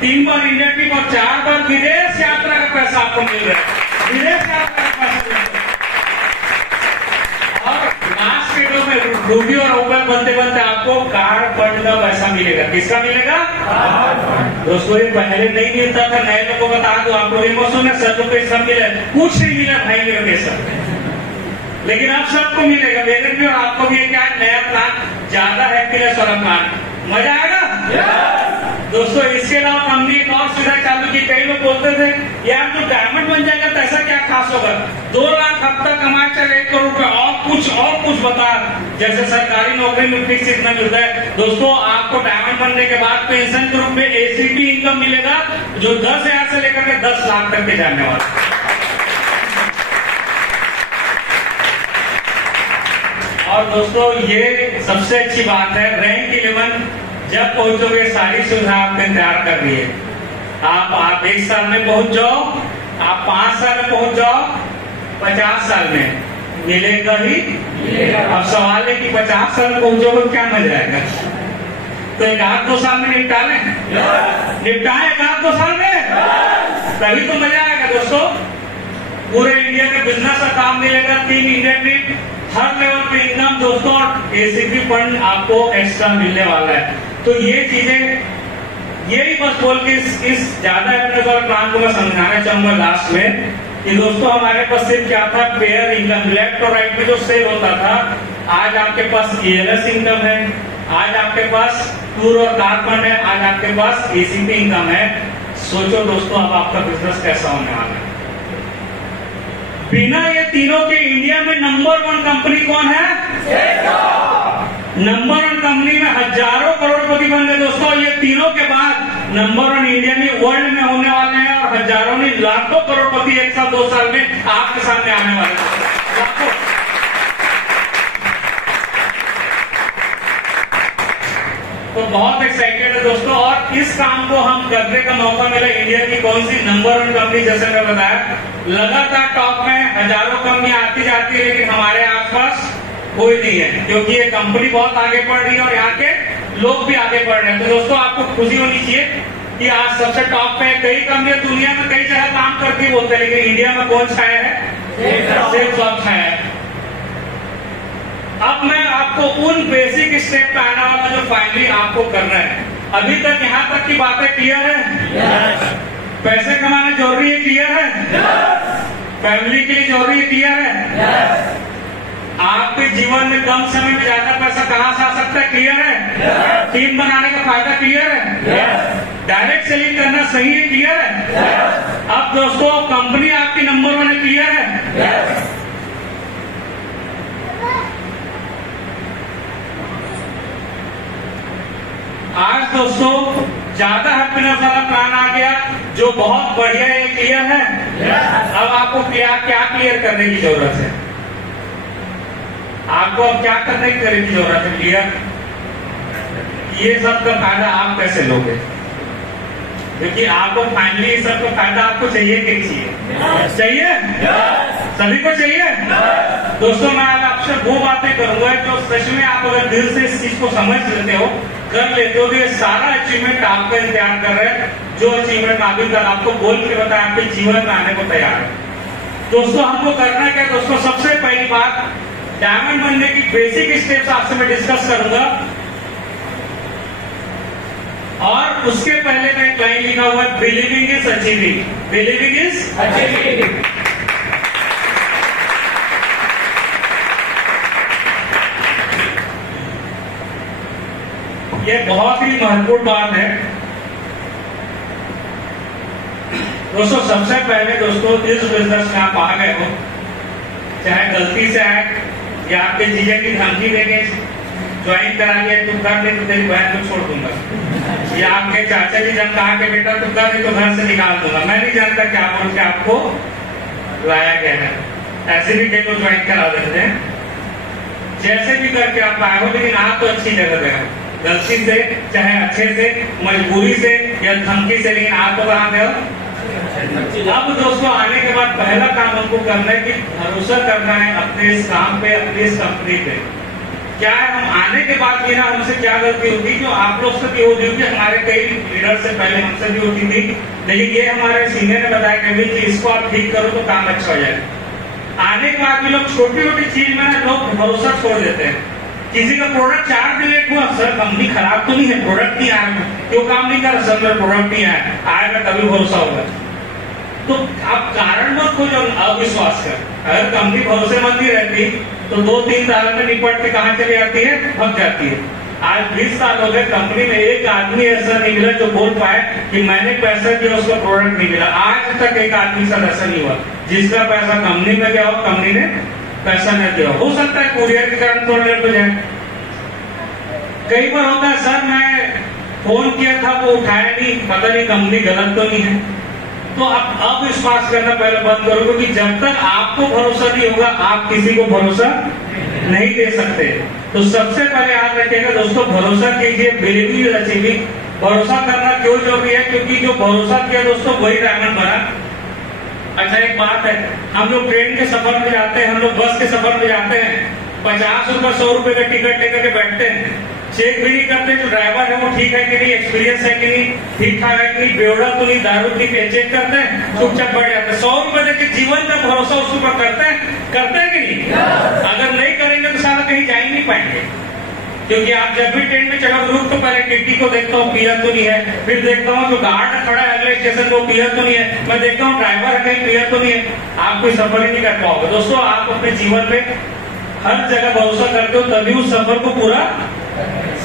3 बार इंडिया ट्रिप और 4 बार विदेश यात्रा का पैसा आपको मिल रहा है, विदेश यात्रा का पैसा मिल रहा है। लास्ट वीडियो में रूबी और ओपल बनते बनते आपको कार फंड का पैसा मिलेगा। किसका मिलेगा, दोस्तों ये पहले नहीं मिलता था, नए लोगों को बता दो, आप लोग इमोशन में 7 रुपए सब मिले, कुछ नहीं मिला भाई मेरे पैसा, लेकिन अब सबको मिलेगा, मेरे भी और आपको भी। क्या नया प्लान, ज्यादा हैप्पीनेस वाला प्लान, मजा आएगा दोस्तों। इसके अलावा हमने एक और सुविधा चालू की। कई लोग बोलते थे यार जो डायमंड बन जाएगा तो ऐसा क्या खास होगा, 2 लाख हफ्ता कमाए चले 1 करोड़ रुपए, और कुछ बता, जैसे सरकारी नौकरी में फिक्स इतना मिलता है। दोस्तों आपको डायमंड बनने के बाद पेंशन के रूप में ACP इनकम मिलेगा, जो 10,000 से लेकर के 10 लाख तक के जाने वाला। और दोस्तों ये सबसे अच्छी बात है, रैंक 11 जब पहुंचोगे सारी सुविधा आपने तैयार कर दी है। आप 1 साल में पहुंच जाओ, आप 5 साल में पहुंच जाओ, 50 साल में मिलेगा ही। अब सवाल है कि 50 साल में पहुंचोगे क्या मजा आएगा, तो 1-2 साल में निपटा लें, निपटाएं 1-2 साल में, तभी तो मजा आएगा दोस्तों। पूरे इंडिया में बिजनेस का काम मिलेगा, 3 इंडिया ट्रिप, हर लेवल पे इनकम दोस्तों, और ACP फंड आपको एक्स्ट्रा मिलने वाला है। तो ये चीजें यही बस बोल के इस ज्यादा अपने प्लान को मैं समझाना चाहूंगा लास्ट में कि दोस्तों हमारे पास सिर्फ क्या था, पेयर इनकम, लेफ्ट और राइट में जो सेल होता था, आज आपके पास ईएलएस इनकम है, आज आपके पास टूर और कार फंड है, आज आपके पास एसीपी इनकम है। सोचो दोस्तों अब आपका बिजनेस कैसा होने वाला है। बिना ये तीनों के इंडिया में नंबर 1 कंपनी कौन है? नंबर 1 कंपनी में हजारों करोड़पति बन गए दोस्तों। ये तीनों के बाद नंबर 1 इंडिया में वर्ल्ड में होने वाले हैं और हजारों नहीं लाखों करोड़पति 1 साल 2 साल में आपके सामने आने वाले हैं। लाखों। तो बहुत एक्साइटेड है दोस्तों, और इस काम को हम करने का मौका मिला। इंडिया की कौन सी नंबर 1 कंपनी, जैसे मैं बताया, लगातार टॉप में हजारों कंपनियां आती जाती है, लेकिन हमारे आसपास कोई नहीं है, क्योंकि ये कंपनी बहुत आगे बढ़ रही है और यहाँ के लोग भी आगे बढ़ रहे हैं। तो दोस्तों आपको खुशी होनी चाहिए कि आज सबसे टॉप पे कई कंपनियां दुनिया में कई जगह काम करती बोलते हैं, लेकिन इंडिया में कौन छाया है? सिर्फ जॉब छाया है। अब मैं आपको उन बेसिक स्टेप पे आना वाला जो फाइनली आपको करना है। अभी तक यहाँ तक की बातें क्लियर है? पैसे कमाना जरूरी है, क्लियर है? फैमिली के लिए जरूरी है, क्लियर है? आपके जीवन में कम समय में ज्यादा पैसा कहां से आ सकता है, क्लियर है? टीम बनाने का फायदा क्लियर है? डायरेक्ट सेलिंग करना सही है, क्लियर है? अब दोस्तों कंपनी आपकी नंबर 1 है, क्लियर है? आज दोस्तों ज्यादा हैप्पीनेस वाला प्लान आ गया जो बहुत बढ़िया है, क्लियर है? अब आपको क्या क्लियर करने की जरूरत है? आपको अब क्या करने की जरूरत है? क्लियर? ये सब का फायदा आप कैसे लोगे? क्योंकि आपको फाइनली इस सब का फायदा आपको चाहिए कि नहीं चाहिए? चाहिए? सभी को चाहिए? दोस्तों मैं आज आपसे वो बातें करूंगा जो सच में आप अगर दिल से इस चीज को समझ लेते हो, कर लेते हो, तो ये सारा अचीवमेंट आपका इंतजार कर रहे हैं। जो अचीवमेंट अभी तक आपको बोल के बताया, आपके जीवन में आने को तैयार है। दोस्तों हमको करना क्या? दोस्तों सबसे पहली बात, डायमंड बनने की बेसिक स्टेप्स आपसे मैं डिस्कस करूंगा, और उसके पहले मैं एक लाइन लिखा हुआ है, believing is achieving. Believing is achieving. ये बहुत ही महत्वपूर्ण बात है दोस्तों। सबसे पहले दोस्तों इस बिजनेस में आप आ गए हो, चाहे गलती से आए या आपके जीजा की धमकी देंगे ज्वाइन करा लिया, तू कर नहीं तो तेरी बहन को छोड़ दूंगा, या आपके चाचा जी जब कहा कि बेटा तू कर नहीं तो घर से निकाल दूंगा। मैं नहीं जानता क्या बोल के आपको लाया गया है। ऐसे भी कई लोग ज्वाइन करा देते हैं। जैसे भी करके आप आए हो, लेकिन आप तो अच्छी जगह गए हो, गलती से चाहे अच्छे से, मजबूरी से या धमकी से, लेकिन आप तो कहाँ गए हो? अब दोस्तों आने के बाद पहला काम हमको करना है कि भरोसा करना है अपने इस काम पे, अपनी इस कंपनी पे। क्या है, हम आने के बाद भी ना हमसे क्या गलती होगी जो आप लोग से भी होती होगी, हमारे कई लीडर से पहले हमसे भी होती थी, लेकिन ये हमारे सीनियर ने बताया कि इसको आप ठीक करो तो काम अच्छा हो जाए। आने के बाद भी लोग छोटी छोटी चीज में ना लोग भरोसा छोड़ देते हैं। किसी का प्रोडक्ट 4 दिन लेट हुआ, सर कंपनी खराब तो नहीं है, प्रोडक्ट नहीं आया, क्यों काम नहीं कर रहा? सर मेरा प्रोडक्ट नहीं आया, आएगा तभी भरोसा होगा। तो आप कारण मत खोजो अविश्वास कर। अगर कंपनी भरोसेमंद नहीं रहती तो 2-3 साल में निपट के कहां चली जाती है? भाग जाती है। आज 20 साल हो गए, कंपनी में एक आदमी ऐसा नहीं मिला जो बोल पाए कि मैंने पैसा दिया उसका प्रोडक्ट नहीं मिला। आज तक एक आदमी से ऐसा नहीं हुआ जिसका पैसा कंपनी में गया हो, कंपनी ने पैसा न दिया। हो सकता है कुरियर के कारण थोड़ा लेट हो जाए। कई बार होता है सर मैं फोन किया था वो उठाया नहीं, पता नहीं कंपनी गलत तो नहीं है। तो आप अब विश्वास करना पहले बंद करो, क्योंकि जब तक आपको भरोसा नहीं होगा आप किसी को भरोसा नहीं दे सकते। तो सबसे पहले याद रखिएगा दोस्तों, भरोसा कीजिए, बिलीविंग इज अचीविंग। भरोसा करना क्यों जरूरी है? क्योंकि जो भरोसा किया दोस्तों वही डायमंड बना। अच्छा एक बात है, हम लोग ट्रेन के सफर में जाते हैं, हम लोग बस के सफर में जाते हैं, 50 रुपए 100 रुपए का टिकट लेकर के बैठते हैं, चेक भी नहीं करते जो ड्राइवर है वो ठीक है कि नहीं, एक्सपीरियंस है कि नहीं, ठीक ठाक है कि नहीं, बेवड़ा तो नहीं, दारू नहीं पिए, चेक करते हैं, चुपचाप बैठ जाते हैं। 100 रुपए देके जीवन का भरोसा उसके ऊपर करते हैं कि नहीं? अगर नहीं करेंगे तो सारा कहीं जा ही नहीं पाएंगे। क्योंकि आप जब भी ट्रेन में चढ़ो ग्रुप तो पहले टीटी को देखता हूँ क्लियर तो नहीं है, फिर देखता हूँ जो गार्ड खड़ा है अगले स्टेशन को क्लियर तो नहीं है, मैं देखता हूँ ड्राइवर है कहीं क्लियर तो नहीं है। आप कोई सफर ही नहीं कर पाओगे। दोस्तों आप अपने जीवन में हर जगह भरोसा करते हो, तभी उस सफर को पूरा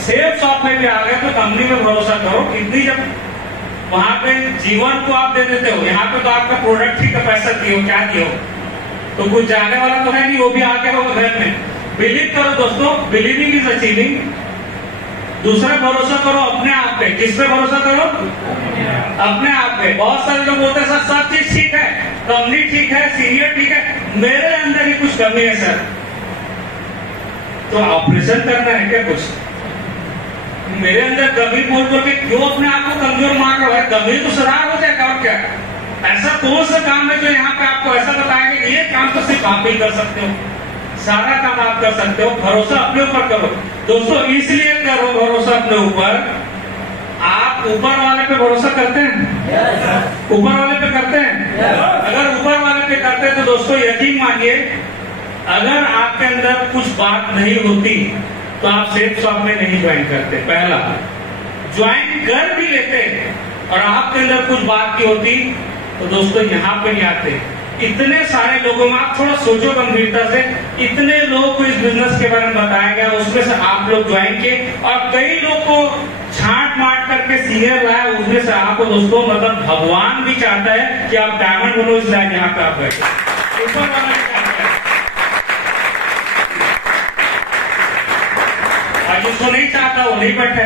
सेफ शॉप में भी आ गए तो कंपनी में भरोसा करो। इतनी जब वहां पे जीवन को आप दे देते हो, यहाँ पे तो आपका प्रोडक्ट ही का पैसा दियो, क्या दियो, तो कुछ जाने वाला तो है नहीं, वो भी आके होगा घर में। बिलीव करो दोस्तों, बिलीविंग इज अचीविंग। दूसरा भरोसा करो अपने आप पे। किस पे भरोसा करो? अपने आप पे। बहुत सारे लोग बोलते हैं सर सब चीज ठीक है, कंपनी ठीक है, सीनियर ठीक है, मेरे अंदर ही कुछ कमी है सर। तो ऑपरेशन करना है क्या कुछ? मेरे अंदर कमी बोल बोल के क्यों अपने आप को कमजोर मार रहा है? कमी तो सुधार हो जाएगा और क्या। ऐसा कौन सा काम है जो यहाँ पे आपको ऐसा बताएगा कि ये काम तो सिर्फ आप ही कर सकते हो? सारा काम आप कर सकते हो। भरोसा अपने ऊपर करो दोस्तों, इसलिए करो भरोसा अपने ऊपर। आप ऊपर वाले पे भरोसा करते हैं? ऊपर वाले पे करते हैं? अगर ऊपर वाले पे करते हैं तो दोस्तों यकीन मानिए, अगर आपके अंदर कुछ बात नहीं होती तो आप सेफ शॉप में नहीं ज्वाइन करते। पहला, ज्वाइन कर भी लेते और आपके अंदर कुछ बात की होती तो दोस्तों यहाँ पे नहीं आते। इतने सारे लोगों में, आप थोड़ा सोचो गंभीरता से, इतने लोगों को इस बिजनेस के बारे में बताया गया, उसमें से आप लोग ज्वाइन किए और कई लोग को छांट माट करके सीनियर लाया, उसमें से आपको दोस्तों मतलब भगवान भी चाहता है कि आप डायमंड बनो, इस लाइन यहाँ पे आप बैठे। ऊपर वाला भी चाहता है। और जिसको नहीं चाहता वो नहीं बैठे।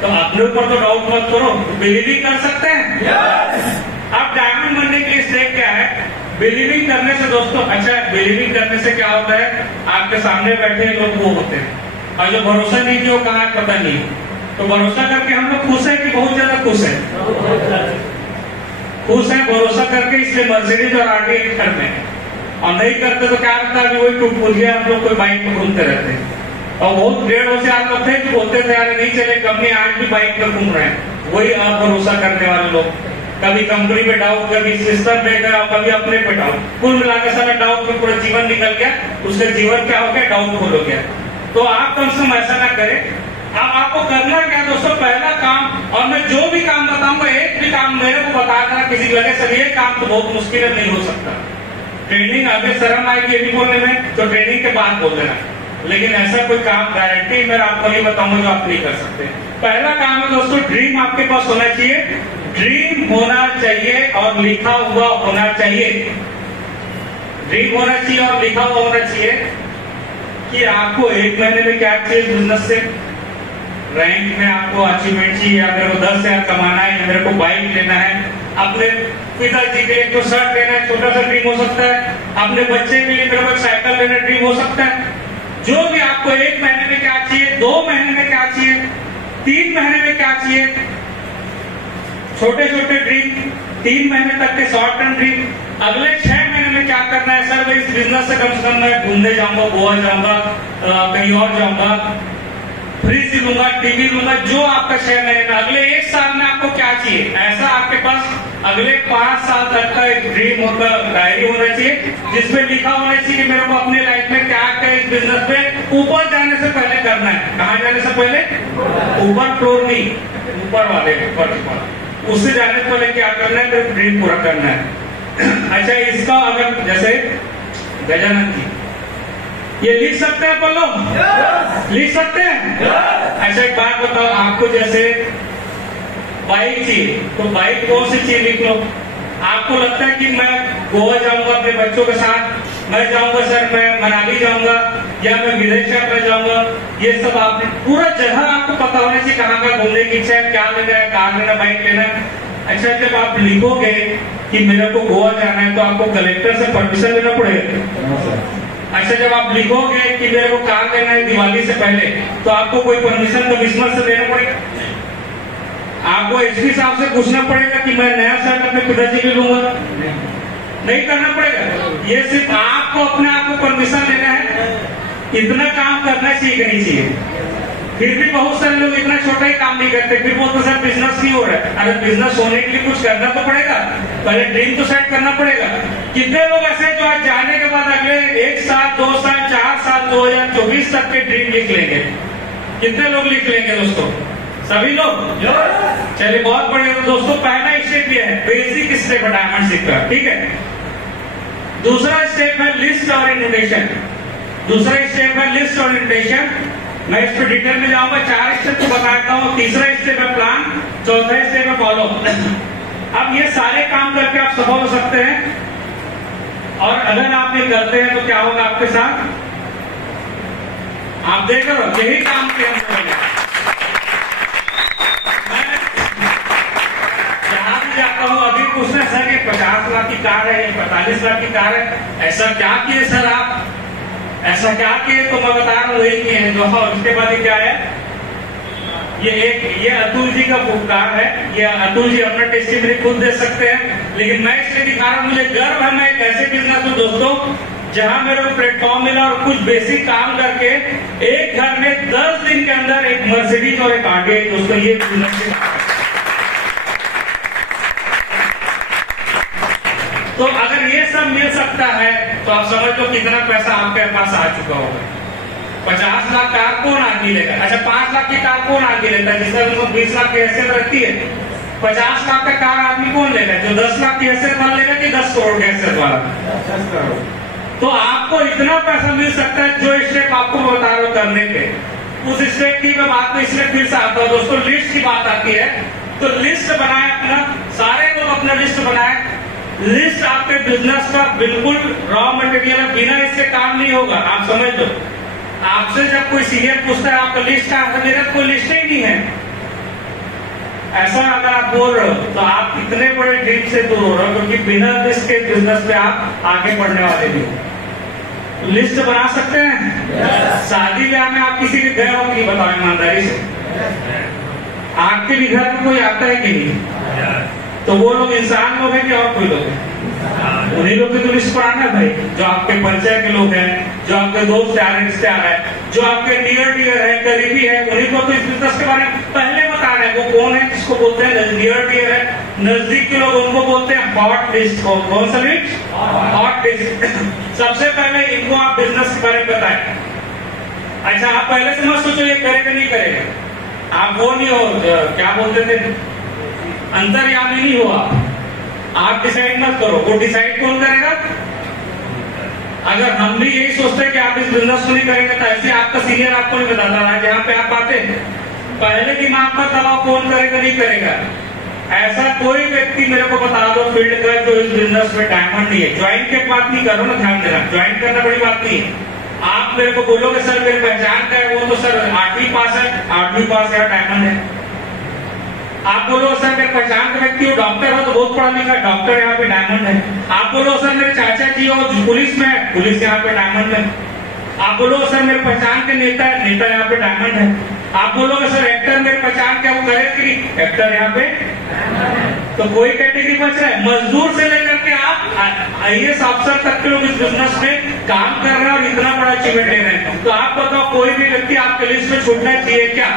तो अपने ऊपर तो डाउट मत करो, बिलीविंग कर सकते हैं। अब डायमंड बनने के लिए स्टेप क्या है? बिलीविंग करने से दोस्तों, अच्छा बिलीविंग करने से क्या होता है, आपके सामने बैठे लोग वो होते हैं और जो भरोसा नहीं किया वो कहाँ पता नहीं। तो भरोसा करके हम लोग खुश है कि बहुत ज्यादा खुश है? खुश है भरोसा करके, इसलिए मर्सिडीज और आगे घर में। और नहीं करते तो क्या होता है, वही टूट फूट गया, हम लोग कोई बाइक में घूमते रहते हैं। और बहुत 1.5 साल लोग थे जो बोलते थे यार नहीं चले कंपनी, आज भी बाइक पर घूम रहे हैं। वही अभरोसा करने वाले लोग, कभी कंपनी पे डाउट, कभी सिस्टम पे डाउट, कभी अपने पे डाउट। कुल मिलाकर सारा डाउट में पूरा जीवन निकल गया। उसका जीवन क्या हो गया? डाउटफुल हो गया। तो आप कम से कम ऐसा ना करें। अब आपको करना क्या दोस्तों? पहला काम, और मैं जो भी काम बताऊंगा, एक भी काम मेरे को बता देना, किसी लगे सर ये काम तो बहुत मुश्किल है, नहीं हो सकता। ट्रेनिंग आगे शर्म आएगी ये भी बोलने में, तो ट्रेनिंग के बाद बोल देना। लेकिन ऐसा कोई काम गारंटी मैं आपको नहीं बताऊंगा जो आप नहीं कर सकते। पहला काम है दोस्तों, ड्रीम आपके पास होना चाहिए। ड्रीम होना चाहिए और लिखा हुआ होना चाहिए। ड्रीम होना चाहिए और लिखा हुआ होना चाहिए कि आपको 1 महीने में क्या चाहिए बिजनेस से। रैंक में आपको अचीवमेंट चाहिए, या मेरे को 10,000 कमाना है, या मेरे को बाइक लेना है, अपने पिताजी के लिए तो शर्ट लेना है, छोटा सा ड्रीम हो सकता है। अपने बच्चे के लिए मेरे को साइकिल लेना ड्रीम हो सकता है। जो भी आपको 1 महीने में क्या चाहिए, 2 महीने में क्या चाहिए, 3 महीने में क्या चाहिए, छोटे छोटे ड्रीम, 3 महीने तक के शॉर्ट टर्म ड्रीम, अगले 6 महीने में क्या करना है। सर भाई इस बिजनेस से कम से कम मैं घूमने जाऊंगा, गोवा जाऊंगा, कहीं और जाऊंगा, फ्रिज लूंगा, टीवी लूंगा, जो आपका 6 महीने में। अगले 1 साल में आपको क्या चाहिए, ऐसा आपके पास अगले 5 साल तक का एक ड्रीम होगा, डायरी होना चाहिए जिसमें लिखा होना चाहिए कि मेरे को अपने लाइफ में क्या क्या इस बिजनेस में ऊपर जाने से पहले करना है। कहाँ जाने से पहले? ऊपर फ्लोर नहीं, ऊपर वाले उससे जाने से पहले क्या करना है, तो ड्रीम पूरा करना है। अच्छा इसका अगर जैसे गजानन जी ये लिख सकते हैं अपन लोग? लिख सकते हैं? अच्छा एक बात बताओ, आपको जैसे बाइक चाहिए तो बाइक कौन सी चीज लिख लो। आपको लगता है कि मैं गोवा जाऊंगा अपने बच्चों के साथ, मैं जाऊंगा सर मैं मनाली जाऊंगा, या मैं विदेश यात्रा जाऊंगा, ये सब आप पूरा जगह आपको पता होना चाहिए कहाँ कहाँ घूमने की इच्छा है, क्या लेना है, कार लेना, बाइक लेना है। अच्छा जब आप लिखोगे कि मेरे को गोवा जाना है तो आपको कलेक्टर से परमिशन लेना पड़ेगा। अच्छा जब आप लिखोगे कि मेरे को कार लेना है दिवाली से पहले तो आपको कोई परमिशन कमिश्नर से लेना पड़ेगा। आपको एसपी साहब से पूछना पड़ेगा कि मैं नया शर्ट अपने पिताजी के लूंगा, नहीं करना पड़ेगा। ये सिर्फ आपको अपने आप को परमिशन लेना है, इतना काम करना चाहिए कि नहीं चाहिए। फिर भी बहुत सारे लोग इतना छोटा ही काम नहीं करते, फिर बोलते सर बिजनेस नहीं हो रहा है। अरे बिजनेस होने के लिए कुछ करना तो पड़ेगा, पहले ड्रीम तो सेट करना पड़ेगा। कितने लोग ऐसे जो आज जाने के बाद अगले 1 साल 2 साल 4 साल 2024 तक के ड्रीम लिख लेंगे कितने लोग लिख लेंगे दोस्तों? सभी लोग? चलिए बहुत बढ़िया। तो दोस्तों पहला स्टेप ये है, बेसिक स्टेप है डायमंड सीक्रेट, ठीक है। दूसरा स्टेप है लिस्ट और इन्विटेशन। दूसरा स्टेप है लिस्ट और इन्विटेशन। मैं इस पर डिटेल में जाऊंगा। 4 स्टेप को बताता हूँ। तीसरा स्टेप है प्लान, चौथा स्टेप है फॉलो। अब ये सारे काम करके आप सफल हो सकते हैं, और अगर आप ये करते हैं तो क्या होगा आपके साथ? आप देख रहे हो, यही काम किया हम लोगों ने। मैं जहां भी जाता हूं, अभी पूछना सर कि 50 लाख की कार है, 45 लाख की कार है, ऐसा क्या किए सर आप? ऐसा क्या किए? तो मैं बता रहा हूँ, एक ही है जो। उसके बाद क्या है, ये अतुल जी का उपकार है। ये अतुल जी अपना टेस्टिमनी खुद दे सकते हैं, लेकिन मैं इसलिए दिखा रहा हूँ, मुझे गर्व है। मैं एक ऐसे बिजनेस हूँ दोस्तों जहां मेरे को प्लेटफॉर्म मिला और कुछ बेसिक काम करके एक घर में 10 दिन के अंदर एक मर्सिडीज और एक आगे दोस्तों, ये बिजनेस। तो अगर ये सब मिल सकता है तो आप समझ लो कितना पैसा आपके पास आ चुका होगा। 50 लाख कार कौन आदमी लेगा? अच्छा 5 लाख की कार कौन आदमी लेता है? जिसका उनको 20 लाख की हैसियत रहती है। 50 लाख का कार आदमी कौन लेगा? जो 10 लाख की हैसियत वाला लेगा कि 10 करोड़ की हैसियत वाला? 10 करोड़। तो आपको इतना पैसा मिल सकता है जो स्टेप आपको बता रहा हूं करने पे। उस स्टेप की मैं बात में इसलिए फिर से आता हूं दोस्तों, लिस्ट की बात आती है। तो लिस्ट बनाए अपना, सारे लोग अपना लिस्ट बनाए। लिस्ट आपके बिजनेस का बिल्कुल रॉ मटेरियल है, बिना इससे काम नहीं होगा। आप समझ लो, आपसे जब कोई सीनियर पूछता है आपका लिस्ट का, मेरा कोई लिस्ट ही नहीं है, ऐसा अगर आप बोल रहे हो तो आप इतने बड़े ड्रीम से दूर हो रहे हो, क्योंकि बिना लिस्ट के बिजनेस पे आप आगे बढ़ने वाले नहीं हो। लिस्ट बना सकते हैं। शादी ब्याह में आप किसी के गए हो कि नहीं? बताओ ईमानदारी से। आपके भी घर में कोई आता है कि नहीं? तो वो लोग इंसान लोग हैं कि और कोई लोग हैं? उन्हीं लोग की तो लिस्ट बनाना भाई, जो आपके परिचय के लोग हैं, जो आपके दोस्त यार रिश्तेदार है, जो आपके नियर डियर है, करीबी है, उन्हीं को तो इस बिजनेस के बारे में पहले बताना है। वो कौन है जिसको बोलते हैं नियर डियर है, नजदीक के लोग, उनको बोलते हैं हॉट लिस्ट। कौन सा लिस्ट? Hot list. सबसे पहले इनको आप बिजनेस के बारे में बताएं। अच्छा आप पहले से मत सोचो ये करेगा नहीं करेगा। आप वो नहीं हो, क्या बोलते थे, अंतर्यामी नहीं हो आप डिसाइड मत करो। वो डिसाइड कौन करेगा? अगर हम भी यही सोचते हैं कि आप इस बिजनेस को नहीं करेंगे तो ऐसे आपका सीनियर आपको नहीं बताता रहा जहां पे आप आते हैं। पहले दिमाग का दबाव कौन करेगा नहीं करेगा। ऐसा कोई व्यक्ति मेरे को बता दो फील्ड का जो इस बिजनेस में डायमंड नहीं है। ज्वाइन की बात नहीं करो ना, ध्यान देना, ज्वाइन करना बड़ी बात नहीं है। आप मेरे को बोलोगे सर मेरी पहचान क्या है, वो तो सर 8वीं पास है, 8वीं पास है डायमंड है। आप बोलो सर मेरे पहचान के व्यक्ति हो, डॉक्टर हो तो बहुत पढ़ा लिखा, डॉक्टर यहाँ पे डायमंड है। आप बोलो सर मेरे चाचा जी हो पुलिस में है, पुलिस यहाँ पे डायमंड है। आप बोलो सर मेरे पहचान के नेता है, नेता यहाँ पे डायमंड है। आप बोलोगे सर एक्टर मेरे पहचान क्या, वो करे कि एक्टर यहाँ पे। तो कोई कैटेगरी बच रहा है? मजदूर से लेकर के आप आईएएस अफसर तक के लोग इस बिजनेस में काम कर रहे हैं और इतना बड़ा अचीवमेंट ले रहे हैं। तो आप बताओ कोई भी व्यक्ति आपके लिस्ट में छूटना चाहिए क्या?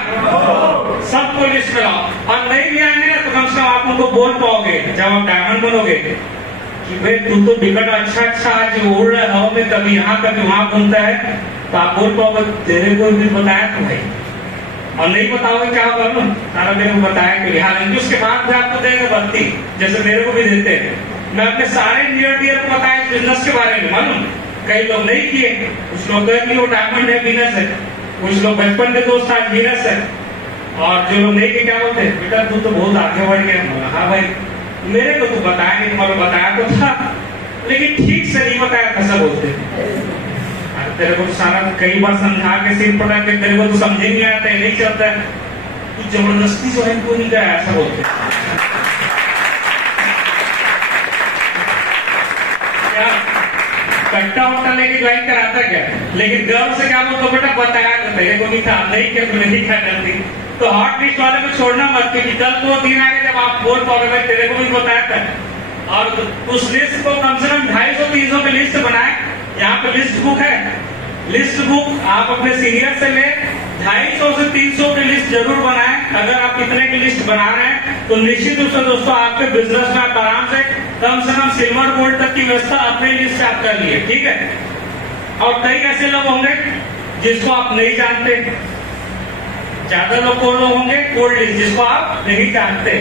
सबको लिस्ट में लाओ। और नहीं भी आएंगे ना तो कम से कम आप उनको बोल पाओगे जब आप डायमंड बनोगे कि भाई तू तो बिकट अच्छा आज उड़ रहा है हवा में, कभी यहाँ कभी वहां घूमता है, तो आप बोल पाओगे तेरे को भी बताया तो भाई। और नहीं बताओगे क्या होगा ना, सारा मेरे को बताया कि हालांकि उसके बाद भी आपको देगा बत्ती, जैसे मेरे को भी देते हैं। मैं अपने सारे नियर डियर को बताया इस बिजनेस के बारे में, मालूम कई लोग नहीं किए, कुछ लोग कर लिए, वो डायमंड है बिजनेस है, कुछ लोग बचपन के दोस्त आज बिजनेस है, और जो लोग नहीं किए क्या बोलते हैं बेटा तू तो बहुत आगे बढ़ गया। हाँ भाई मेरे को तो बताया नहीं, तुम्हारा बताया तो था लेकिन ठीक से नहीं बताया था, सब बोलते तेरे को सारा कई बार समझा के सिर पड़ा के तेरे को तो समझ नहीं आता है, नहीं चलता है, तू जबरदस्ती ज्वाइन क्यों नहीं कराया, ऐसा बोलते क्या कट्टा वट्टा लेके ज्वाइन कराता क्या। लेकिन गर्व से क्या बोलते बेटा बताया तो तेरे को नहीं था, नहीं क्या तुमने नहीं खा जल्दी। तो हॉट लिस्ट वाले को छोड़ना मत, क्योंकि कल वो दिन आएगा जब आप बोल पाओगे भाई तेरे को भी बताया था। और उस लिस्ट को कम से कम 250-300 की लिस्ट बनाए। यहाँ पे लिस्ट बुक है, लिस्ट बुक आप अपने सीनियर से ले 250 से 300 की लिस्ट जरूर बनाएं। अगर आप इतने की लिस्ट बना रहे हैं तो निश्चित रूप से दोस्तों आपके बिजनेस में आप आराम से कम सिल्वर गोल्ड तक की व्यवस्था अपनी लिस्ट से आप कर लिए, ठीक है। और कई ऐसे लोग होंगे जिसको आप नहीं जानते, ज्यादा लोग कौन लोग होंगे? कोल्ड लिस्ट, जिसको आप नहीं जानते।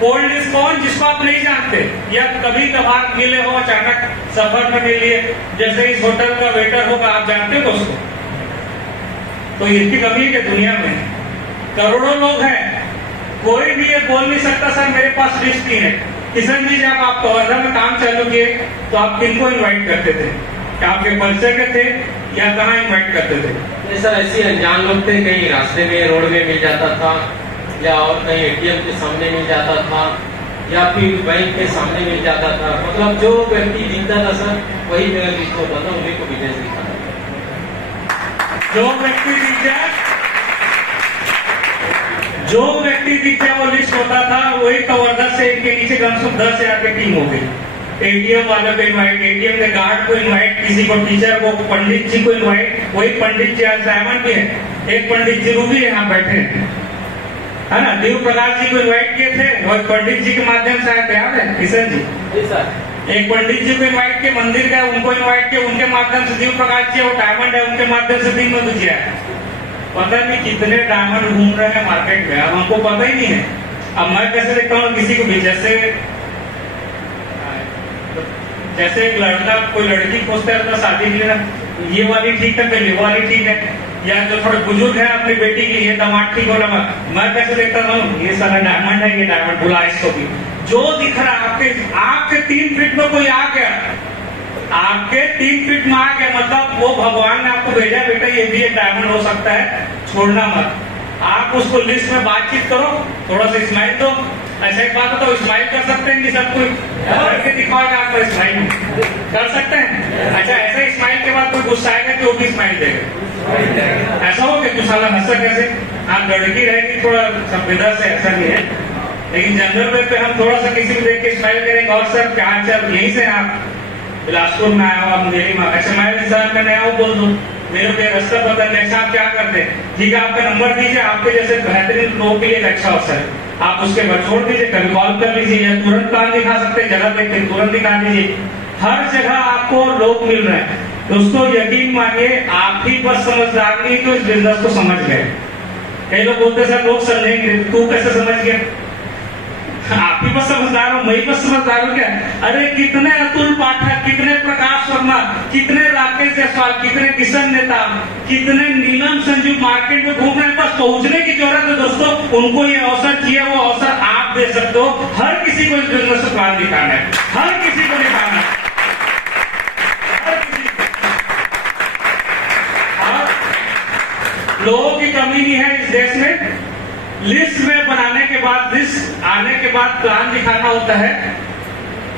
कोल्ड लिस्ट कौन? जिसको आप नहीं जानते या कभी कभार मिले हो, अचानक सफर में मिलिए, जैसे इस होटल का वेटर होगा, आप जानते हो उसको? तो इसकी कमी है दुनिया में। करोड़ों लोग हैं, कोई भी ये बोल नहीं सकता सर मेरे पास लिस्ट नहीं है। किशन जी, जब आप कवर्धा में काम चालू किए तो आप किनको इन्वाइट करते थे? क्या आपके परिचय के थे या कहाँ इन्वाइट करते थे? ये सर ऐसे अनजान लोग थे, कहीं रास्ते में रोड में मिल जाता था, या और कहीं एटीएम के सामने मिल जाता था, या फिर बैंक के सामने मिल जाता था। मतलब जो व्यक्ति दिखता था सर वही मेरा लिस्ट होता था, उन्हीं को बिजनेस दिखता था। जो व्यक्ति दिख जाए, जो व्यक्ति दिख जाए वो लिस्ट होता था। वही कवर्धा से इनके नीचे कम से कम 10,000 की टीम हो गई। एटीएम वाले को इन्वाइट, एटीएम के गार्ड को इन्वाइट, किसी को टीचर को, पंडित जी को इन्वाइट। वही पंडित जी आज डायमंड भी है, एक पंडित जी भी यहाँ बैठे हैं, है ना? देव प्रकाश जी को इन्वाइट किए थे और पंडित जी के माध्यम से आए, याद है किशन जी? एक पंडित जी को इन्वाइट किए, मंदिर गए, उनको इन्वाइट किए, उनके माध्यम से देव प्रकाश जी और डायमंड है, उनके माध्यम से दीन बंधु जी आए। पता नहीं कितने डायमंड घूम रहे हैं मार्केट में, अब हमको पता ही नहीं है। अब मैं कैसे देखता हूँ किसी को भी, जैसे एक लड़का कोई लड़की खोजता है तो शादी के लिए, ये वाली ठीक है, पहले वो वाली ठीक है, या जो थोड़े बुजुर्ग है अपनी बेटी की, ये दामाद ठीक हो रहा। मैं कैसे देखता हूँ ये सारा डायमंड है, ये डायमंड, बुला इसको भी। जो दिख रहा है आपके 3 फीट में कोई आ गया, आपके 3 फीट में आ गया, मतलब वो भगवान ने आपको भेजा, बेटा ये भी एक डायमंड हो सकता है, छोड़ना मत। आप उसको लिस्ट में बातचीत करो, थोड़ा सा स्माइल दो। ऐसा एक बात हो तो स्माइल कर सकते हैं कि सब कोई करके दिखाएगा आपको स्माइल कर सकते हैं? अच्छा, ऐसा स्माइल के बाद कोई गुस्सा आएगा कि वो भी स्माइल देगा? ऐसा हो कि साला हंसा कैसे? आप लड़की रहेगी थोड़ा संविदा से, ऐसा नहीं है, लेकिन जनरल वे पे हम थोड़ा सा किसी को देख के स्माइल करेंगे। और सर क्या चल, यहीं से आप बिलासपुर में आया हो, आप मेरी माँ, अच्छा मैं इंसान में नया हूँ, बोल दो मेरे को रास्ता पता नहीं। अच्छा आप क्या करते हैं? ठीक है, आपका नंबर दीजिए, आपके जैसे बेहतरीन लोगों के लिए एक अच्छा अवसर है, आप उसके बाद छोड़ दीजिए, कभी कॉल कर लीजिए, या तुरंत प्लान दिखा सकते हैं, जगह देखते तुरंत दिखा दीजिए। हर जगह आपको लोग मिल रहे हैं दोस्तों। यकीन मानिए, आप ही बस समझदार नहीं तो इस बिजनेस को समझ गए। कई लोग बोलते सर लोग समझेंगे, तू कैसे समझ गया? आप ही बस समझदार हो, मैं ही बस समझदार हूँ क्या? अरे कितने अतुल पाठक, कितने प्रकाश वर्मा, कितने राकेश जायसवाल, कितने किशन नेता, कितने नीलम संजीव मार्केट में घूम रहे हैं, बस पहुंचने की जरूरत है दोस्तों। उनको ये अवसर चाहिए, वो अवसर आप दे सकते हो। हर किसी को इस बिजनेस से प्लान दिखाना है, हर किसी को दिखाना है, हर किसी को। लोगों की कमी नहीं है इस देश में। लिस्ट में बनाने के बाद, लिस्ट आने के बाद प्लान दिखाना होता है।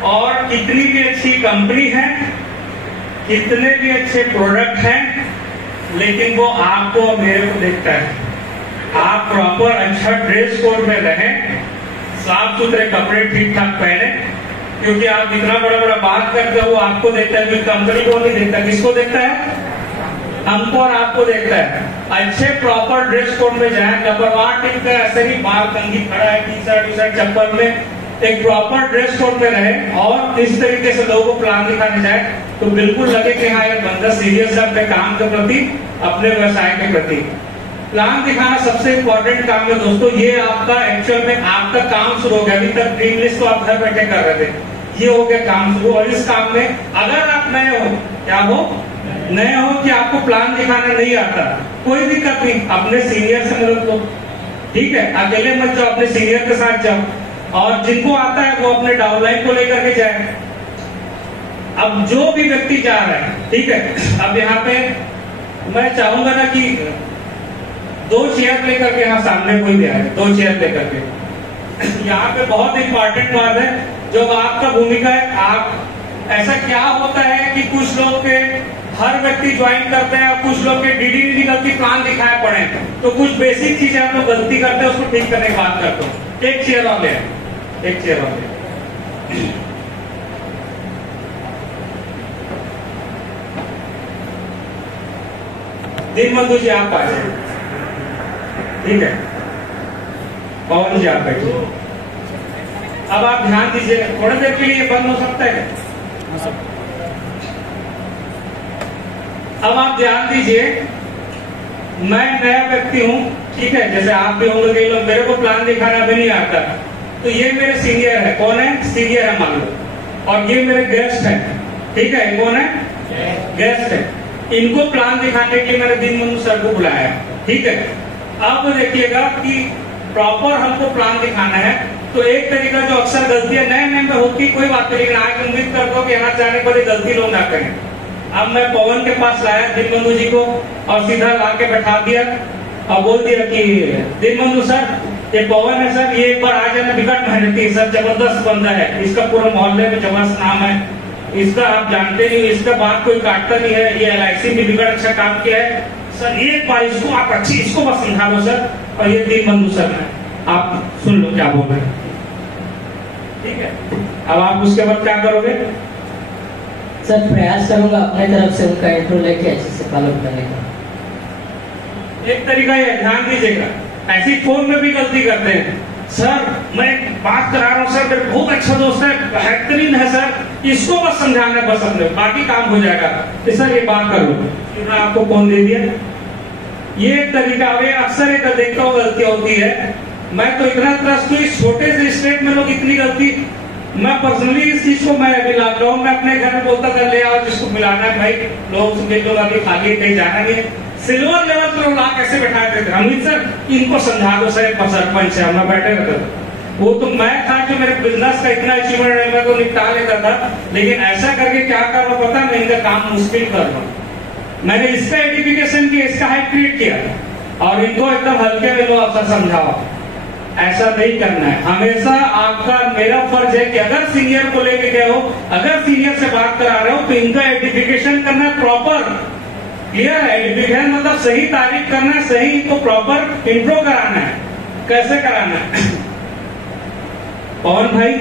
और कितनी भी अच्छी कंपनी है, कितने भी अच्छे प्रोडक्ट हैं, लेकिन वो आपको और मेरे को देखता है। आप प्रॉपर अच्छा ड्रेस कोड में रहें, साफ सुथरे कपड़े ठीक ठाक पहने, क्योंकि आप इतना बड़ा बड़ा बात करते हो, आपको देखता है, कंपनी को नहीं देखता। किसको देखता है? हमको और आपको देखता है। अच्छे प्रॉपर ड्रेस कोड में जाए, लापरवाह टिप का ऐसे ही बाल कंघी खड़ा है, टी शर्ट चप्पल में, एक प्रॉपर ड्रेस कोड में रहे और इस तरीके से लोगों को प्लान दिखाने जाए तो बिल्कुल लगे कि हाँ ये बंदा सीरियस है अपने काम के प्रति, अपने व्यवसाय के प्रति। प्लान दिखाना सबसे इम्पोर्टेंट काम है दोस्तों। ये आपका एक्चुअल में आपका काम शुरू हो गया। अभी तक ड्रीम लिस्ट तो आप घर बैठे कर रहे थे, ये हो गया काम शुरू। और इस काम में अगर आप नए हो, क्या हो, नए हो कि आपको प्लान दिखाना नहीं आता, कोई दिक्कत नहीं, अपने सीनियर से मदद लो, ठीक है? अकेले मत जाओ, अपने सीनियर के साथ जाओ, और जिनको आता है वो अपने डाउनलाइन को लेकर के जाए। अब जो भी व्यक्ति जा रहा है, ठीक है, अब यहाँ पे मैं चाहूंगा ना कि 2 चेयर लेकर के यहाँ सामने कोई भी आए, 2 चेयर लेकर के। यहाँ पे बहुत इंपॉर्टेंट बात है, जो आपका भूमिका है। आप ऐसा क्या होता है कि कुछ लोग के हर व्यक्ति ज्वाइन करते हैं और कुछ लोग के डीडी नहीं करती, प्लान दिखाए पड़े, तो कुछ बेसिक चीजें आप लोग गलती करते हैं, उसको ठीक करने की बात करता हूँ। एक चेयर और ले, एक चेयर और ले। दीन बंधु जी आप आ जाए, ठीक है? पवन जी आप बैठिए। अब आप ध्यान दीजिए, थोड़ी देर के लिए बंद हो सकता है। अब आप ध्यान दीजिए, मैं नया व्यक्ति हूं, ठीक है, जैसे आप भी होंगे कई लोग, मेरे को प्लान दिखाना भी नहीं आता, तो ये मेरे सीनियर है। कौन है? सीनियर है मान लो, और ये मेरे गेस्ट है। ठीक है, कौन है? गेस्ट है। इनको प्लान दिखाने के लिए मैंने दीनबंधु सर को बुलाया। ठीक है, अब देखिएगा कि प्रॉपर हमको प्लान दिखाना है, तो एक तरीका जो अक्सर गलतियां नए नए में होती, कोई बात नहीं, लेकिन आज उम्मीद करता हूँ कि यहाँ जाने पर गलती लोग ना करें। अब मैं पवन के पास लाया दीनबंधु जी को, और सीधा ला के बैठा दिया और बोल दिया कि दीनबंधु सर, ये पवन है सर, ये एक बार आ जाना, विकट मेहनती सर, जबरदस्त बंदा है, इसका पूरा मोहल्ले में जबरदस्त नाम है, इसका आप जानते नहीं, इसका बात कोई काटता नहीं है, ये LIC में विकट अच्छा काम किया है सर, एक बार इसको आप अच्छी, इसको बस समझा दो सर। और ये दीनबंधु सर है, आप सुन लो क्या बोल रहे हैं। ठीक है, अब आप उसके बाद क्या करोगे? सर प्रयास करूंगा अपने तरफ से उनका इंट्रो लेके अच्छे से फॉलो करने का। एक तरीका ये ध्यान दीजिएगा, ऐसी फोन में भी गलती करते हैं, सर मैं बात करा रहा हूँ सर, मेरे बहुत अच्छा दोस्त है, बेहतरीन है सर, इसको बस समझाना है, बस अपने बाकी काम हो जाएगा। तो सर ये बात कर लो, मैंने आपको फोन दे दिया। ये तरीका अक्सर एक देखता हूँ गलती होती है। मैं तो इतना ट्रस्ट हूँ, इस छोटे से स्टेट में लोग इतनी गलती, मैं पर्सनली इस चीज को मैं अभी लॉकडाउन में अपने घर में बोलता था, ले आओ जिसको मिलाना है भाई, लोग अभी खाली कहीं जाना नहीं है, सिल्वर लेवल पर लोग कैसे बैठाए थे, अमित सर इनको समझा दो सर, एक सरपंच है, मैं बैठे रहता था। वो तो मैं था जो मेरे बिजनेस का इतना अचीवमेंट है, मैं तो निपटा लेता था, लेकिन ऐसा करके क्या कर रहा पता, मैं इनका काम मुश्किल कर रहा हूँ। मैंने इसका एडिफिकेशन किया, इसका हाइट क्रिएट किया, और इनको एकदम हल्के में लो अफसर समझाओ, ऐसा नहीं करना है। हमेशा आपका, मेरा फर्ज है कि अगर सीनियर को लेके गए हो, अगर सीनियर से बात करा रहे हो, तो इनका एडिफिकेशन करना प्रॉपर, क्लियर है। एडिफिकेशन मतलब सही तारीफ करना है, सही इनको प्रॉपर इंट्रो कराना है। कैसे कराना है? पवन भाई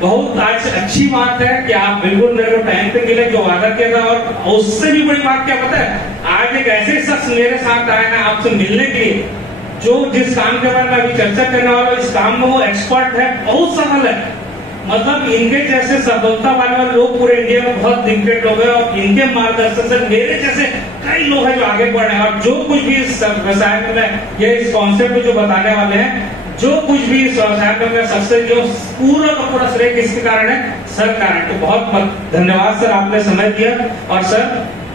बहुत आज अच्छी बात है कि आप बिल्कुल मेरे को टाइम पे मिले, जो वादा किया था, और उससे भी बड़ी बात क्या पता है, आज एक ऐसे शख्स मेरे साथ आए ना आपसे मिलने के लिए, जो जिस काम के बारे में अभी चर्चा करने वाला इस काम में वो एक्सपर्ट है, बहुत सफल है। मतलब इनके जैसे सफलता वाले लोग पूरे इंडिया में बहुत लिमिटेड लोग हैं, और इनके मार्गदर्शन से मेरे जैसे कई लोग हैं जो आगे बढ़ रहे हैं। और जो कुछ भी इस व्यवसाय में, ये इस कॉन्सेप्ट जो बताने वाले हैं, जो कुछ भी इस व्यवसाय में सबसे जो पूरा का पूरा श्रेय किसके कारण है? सर कारण। तो बहुत धन्यवाद सर, आपने समय दिया। और सर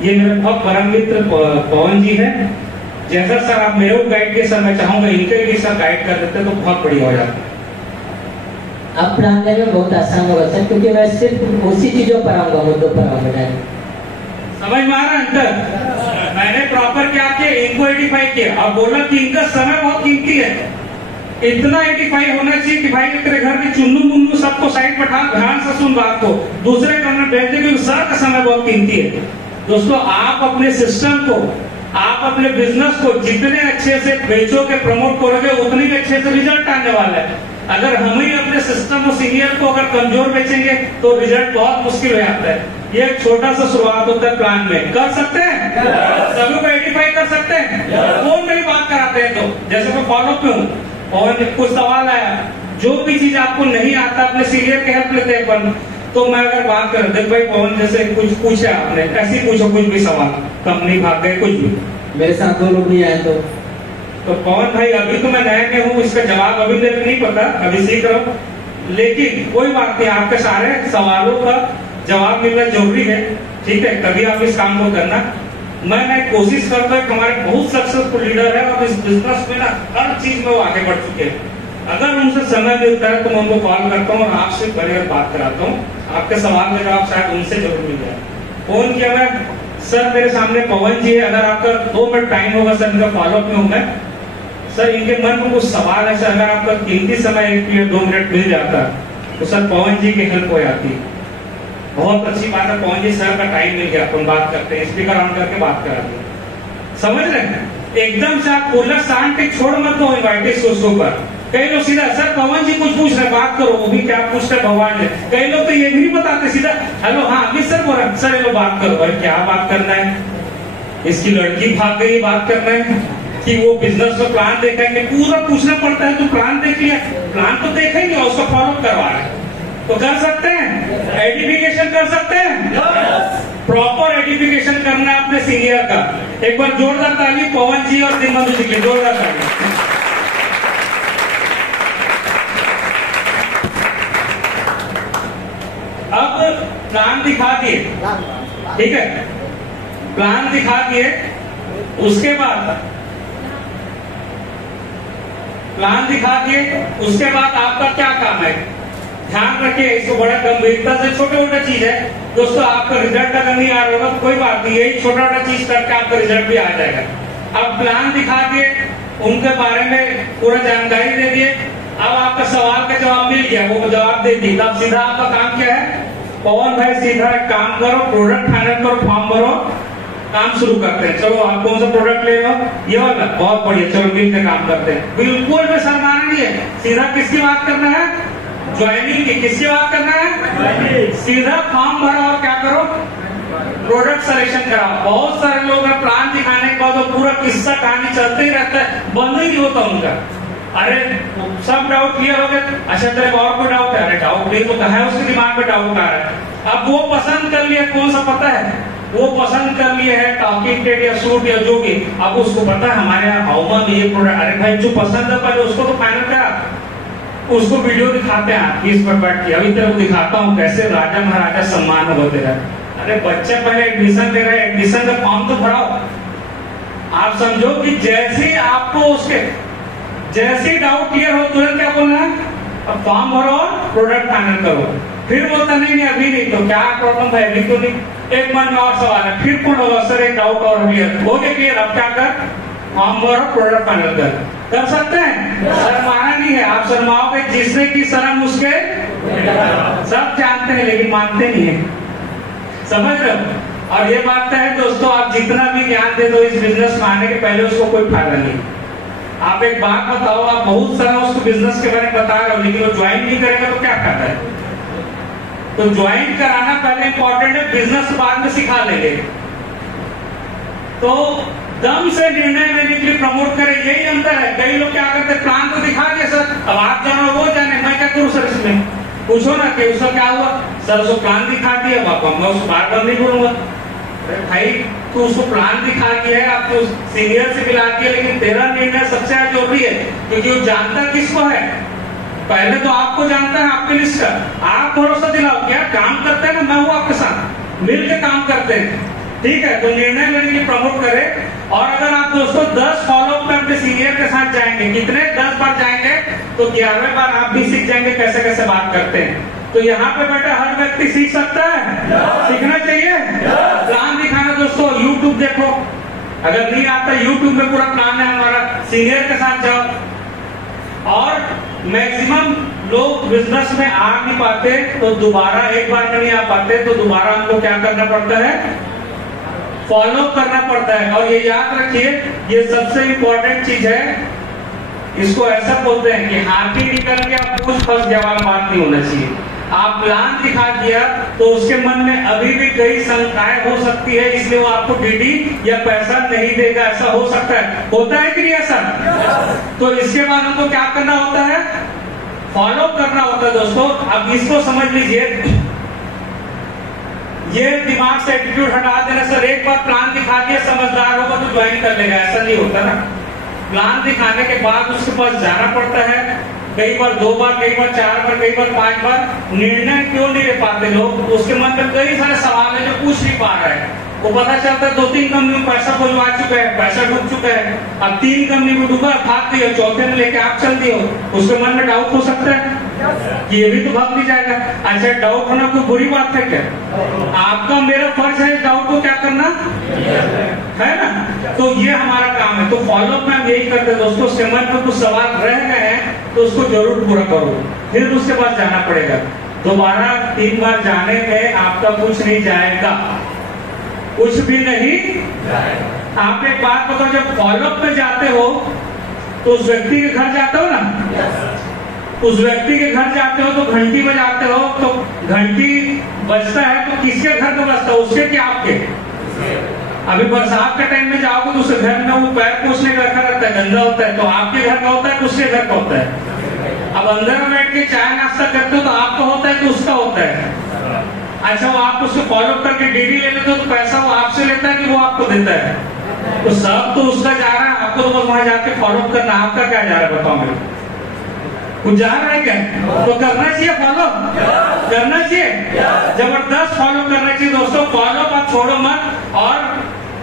ये मेरे बहुत परम मित्र पवन जी है, जैसा सर आप मेरे को गाइड किए, सर मैं चाहूंगा इनके भी सर गाइड कर देते तो बहुत बढ़िया हो जाता। आप पढ़ाने में बहुत आसान होगा सर, क्योंकि मैं सिर्फ उसी चीजों पर आऊंगा, मुद्दों पर आऊंगा। समझ में आ रहा अंतर? मैंने प्रॉपर क्या किया, इनको 85 किया और बोला कि इनका समय बहुत कीमती है, इतना 85 होना चाहिए कि भाई तेरे घर के चुन्नू मुन्नू सबको साइड बैठा, ध्यान से सुन बात को, दूसरे कमरे बैठ दे, क्योंकि सर का समय बहुत कीमती है। दोस्तों आप अपने सिस्टम को, आप अपने बिजनेस को जितने अच्छे से बेचोगे, प्रमोट करोगे, उतने ही अच्छे से रिजल्ट आने वाला है। अगर हम ही अपने सिस्टम और सीनियर को अगर कमजोर बेचेंगे तो रिजल्ट बहुत मुश्किल हो जाता है। ये एक छोटा सा शुरुआत होता है प्लान में, कर सकते हैं सभी को 85 कर सकते हैं। फोन में ही बात कराते हैं, तो जैसे मैं फॉलो पे हूँ और कुछ सवाल आया, जो भी चीज आपको नहीं आता अपने सीनियर के हेल्प लेते हैं अपन, तो मैं अगर बात करूं, देख भाई पवन जैसे कुछ पूछा आपने, ऐसे ही पूछो कुछ भी सवाल, कंपनी भाग गए कुछ भी, मेरे साथ 2 लोग नहीं आए तो पवन भाई अभी तो मैं नया में हूँ, इसका जवाब अभी मेरे को नहीं पता, अभी सीख रहा हूँ, लेकिन कोई बात नहीं, आपके सारे सवालों का जवाब मिलना जरूरी है। ठीक है, कभी आप इस काम को करना। मैं कोशिश करता हूँ, हमारे बहुत सक्सेसफुल लीडर है और इस बिजनेस में ना हर चीज में वो आगे बढ़ चुके हैं। अगर उनसे समय मिलता है तो मैं उनको कॉल करता हूँ और आपसे बढ़िया बात कराता हूँ, आपके सवाल का जवाब शायद उनसे जरूर मिल जाए। फोन किया मैं, सर मेरे सामने पवन जी है, अगर आपका 2 मिनट टाइम होगा सर, इनका फॉलोअप में हूँ मैं, सर इनके मन में कुछ सवाल है सर, अगर आपका कीमती समय 1 2 मिनट मिल जाता तो सर पवन जी की हेल्प हो जाती। बहुत अच्छी बात है पवन जी, सर का टाइम मिल गया, अपन बात करते हैं, स्पीकर ऑन करके बात करा दी, समझ रहे हैं? एकदम से आप बोला शांत छोड़ मत दो इन्वाइटिस उसके ऊपर। कई लोग सीधा सर पवन जी कुछ पूछ रहे, बात करो, वो भी क्या पूछ रहे भगवान ने। कई लोग तो ये भी नहीं बताते, सीधा हेलो हाँ अभी सर बोल रहे, सर ये लो बात करो। भाई क्या बात करना है? इसकी लड़की भाग गई, बात करना है कि वो बिजनेस में प्लान देखेंगे, पूरा पूछना पड़ता है। तो प्लान देख लिया, प्लान तो देखेंगे और उसका फॉलो करवा रहे, तो कर सकते हैं, एडिफिकेशन कर सकते हैं। प्रॉपर एडिफिकेशन करना है अपने सीनियर का। एक बार जोरदार ताली पवन जी और दिनबंधु जी के, जोरदार ताली। अब प्लान दिखा दिए, ठीक है, प्लान दिखा दिए, उसके बाद प्लान दिखा दिए, उसके बाद आपका क्या काम है, ध्यान रखिए इसको बड़ा गंभीरता से। छोटा छोटा चीज है दोस्तों, आपका रिजल्ट अगर नहीं आ रहा होगा तो कोई बात नहीं, यही छोटा छोटा चीज करके आपका रिजल्ट भी आ जाएगा। अब प्लान दिखा दिए, उनके बारे में पूरा जानकारी दे दिए, अब आपका सवाल का जवाब मिल गया, वो जवाब दे दिए, तब सीधा आपका काम क्या है, पवन भाई सीधा एक काम करो, प्रोडक्ट फाइनल करो, फॉर्म भरो, काम शुरू करते हैं। चलो आप कौन सा प्रोडक्ट ले लो, ये वाला, बहुत बढ़िया, चलो मिलकर काम करते हैं। बिल्कुल भी शर्माना नहीं है, सीधा किसकी बात करना है, ज्वाइनिंग की। किसकी बात करना है, सीधा फॉर्म भरो और क्या करो, प्रोडक्ट सिलेक्शन कराओ। बहुत सारे लोग हैं प्लान दिखाने के बाद पूरा किस्सा कहानी चलते ही रहता है, बंद ही नहीं होता उनका। अरे सब डाउट क्लियर हो गए, अच्छा तेरे को और कोई डाउट है, अरे डाउट नहीं तो कहा है, उसके दिमाग में डाउट आ रहा है। अब वो पसंद कर लिया, कौन सा पता है, वो पसंद कर लिए है टॉकिंग टेड या सूट या जो भी, अब उसको पता है हमारे यहाँ हाउमा में ये प्रोडक्ट, अरे भाई जो पसंद है पहले उसको तो फाइनल करा, उसको वीडियो दिखाते हैं इस पर बैठ के, अभी तेरे को दिखाता हूँ कैसे राजा महाराजा सम्मान होते रहे। अरे बच्चे पहले एडमिशन ले रहे हैं, एडमिशन का फॉर्म तो भराओ। आप समझो कि जैसे आपको उसके जैसे डाउट क्लियर हो तुरंत क्या बोलना है, अब फॉर्म भरो और प्रोडक्ट फाइनल करो। फिर बोलता नहीं अभी नहीं, तो क्या प्रॉब्लम है, अभी तो नहीं, एक मन में और सवाल है, फिर कौन होगा सर एक डाउट और क्लियर हो गया, क्लियर, अब क्या कर, फॉर्म भरो प्रोडक्ट फाइनल कर सकते हैं। शर्माना नहीं है, आप शर्माओगे जिसने की शर्म उसके सब जानते हैं लेकिन मानते नहीं है, समझ रहे हो। और ये बात है दोस्तों, आप जितना भी ज्ञान दे दो इस बिजनेस में आने के पहले उसको कोई फायदा नहीं। आप एक बात बताओ, आप बहुत सारा उसको बिजनेस के बारे में बता रहे हो लेकिन वो ज्वाइन नहीं करेगा तो क्या फायदा है। तो ज्वाइन कराना पहले इंपॉर्टेंट है, बिजनेस बाद में सिखा लेंगे। तो दम से निर्णय लेने के लिए प्रमोट करें, यही अंतर है। कई लोग क्या करते हैं, प्लान तो दिखा दिया सर, अब आप जानो वो जाने, मैं क्या करूं सर इसमें, पूछो ना कि उसका क्या हुआ, सर उसको प्लान दिखा दिया, बाबा मैं उसको बार बार नहीं बोलूंगा। भाई तू उसको प्लान दिखा दिया है, आप तो सीनियर से मिला दिया, लेकिन तेरा निर्णय सबसे ज्यादा जरूरी है, क्योंकि वो जानता किसको है, पहले तो आपको जानता है, आपके लिस्ट का। आप भरोसा दिलाओ, क्या काम करते हैं ना, मैं हूँ आपके साथ, मिलकर काम करते हैं, ठीक है। तो निर्णय लेने के लिए प्रमोट करें। और अगर आप दोस्तों 10 फॉलोअप में अपने सीनियर के साथ जाएंगे, कितने 10 बार जाएंगे तो 11वें बार आप भी सीख जाएंगे कैसे कैसे बात करते हैं। तो यहाँ पे बेटा हर व्यक्ति सीख सकता है, सीखना चाहिए। प्लान दिखाना दोस्तों, यूट्यूब देखो, अगर नहीं आता यूट्यूब में पूरा प्लान है हमारा, सीनियर के साथ जाओ। और मैक्सिमम लोग बिजनेस में आ नहीं पाते, तो दोबारा एक बार में नहीं आ पाते, तो दोबारा हमको क्या करना पड़ता है, फॉलो करना पड़ता है। और ये याद रखिए, ये सबसे इंपॉर्टेंट चीज है, इसको ऐसा बोलते हैं कि हाथी निकल गया पूछ फंस गया वाला बात नहीं होना चाहिए। आप प्लान दिखा दिया तो उसके मन में अभी भी कई शंकाएं हो सकती है, इसलिए वो आपको डीडी या पैसा नहीं देगा, ऐसा हो सकता है, होता है कि नहीं ऐसा। तो इसके बाद हमको क्या करना होता है, फॉलो करना होता है दोस्तों। अब इसको समझ लीजिए, ये दिमाग से एटीट्यूड हटा देना, सर एक बार प्लान दिखा दिया समझदार होगा तो ज्वाइन कर लेगा, ऐसा नहीं होता ना। प्लान दिखाने के बाद उसके पास जाना पड़ता है, कई बार 2 बार, कई बार 4 बार, कई बार 5 बार। निर्णय क्यों नहीं ले पाते लोग, उसके मन में कई सारे सवाल है जो पूछ नहीं पा रहा है। वो पता चलता है 2-3 कंपनी में पैसा खुलवा चुका है, पैसा डूब चुका है, अब 3 कंपनी में डूबा, भाग गई, चौथे में लेके आप चल दिए हो, उसके मन में डाउट हो सकता है कि ये भी तो भाग नहीं जाएगा। अच्छा, डाउट होना कोई बुरी बात है क्या, आपका मेरा फर्ज है डाउट को क्या करना है ना। तो ये हमारा काम है। तो फॉलोअप में हम यही करते हैं दोस्तों, उसके मन में कुछ सवाल रह गए हैं तो उसको जरूर पूरा करो, फिर उसके पास जाना पड़ेगा। दोबारा 3 बार जाने में आपका कुछ नहीं जाएगा, कुछ भी नहीं। आप एक बात बताओ, जब फॉलोअप में जाते हो तो उस व्यक्ति के घर जाते हो ना, उस व्यक्ति के घर जाते हो तो घंटी बजाते हो, तो घंटी बजता है तो किसके घर का बजता है, उसके कि आपके। अभी बरसात के टाइम में जाओगे तो उसके घर में वो पैर पोछने का रखा रहता है, गंदा होता है, तो आपके घर का होता है कि उसके घर का होता है। अब अंदर में बैठ के चाय नाश्ता करते हो तो आपका होता है कि उसका होता है, अच्छा वो आप उसको फॉलो करके डीडी ले लेते हो तो पैसा वो आपसे लेता है कि वो आपको देता है? तो सब तो उसका जा रहा है, आपको तो बस वहां जाके फॉलो करना। आपका क्या जा रहा है बताओ मेरे को? कुछ जा रहा है क्या? तो करना चाहिए, फॉलो करना चाहिए, जबरदस्त फॉलो करना चाहिए दोस्तों। फॉलो आप छोड़ो मत। और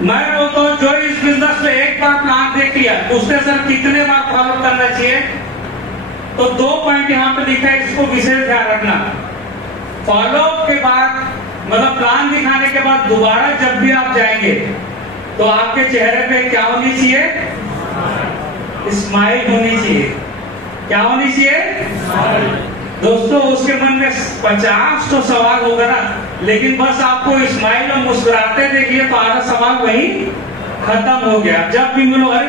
मैं बोलता हूँ जो इस बिजनेस में एक बार प्लान देख लिया उससे सर कितने बार फॉलो करना चाहिए? तो 2 पॉइंट यहाँ पे लिखा है, इसको विशेष ध्यान रखना। फॉलो के बाद मतलब प्लान दिखाने के बाद दोबारा जब भी आप जाएंगे तो आपके चेहरे पे क्या होनी चाहिए? स्माइल होनी चाहिए। क्या होनी चाहिए दोस्तों? उसके मन में 50 तो सवाल होगा ना, लेकिन बस आपको स्माइल और मुस्कुराते देखिए तो आधा सवाल वही खत्म हो गया। जब भी मिलो, अरे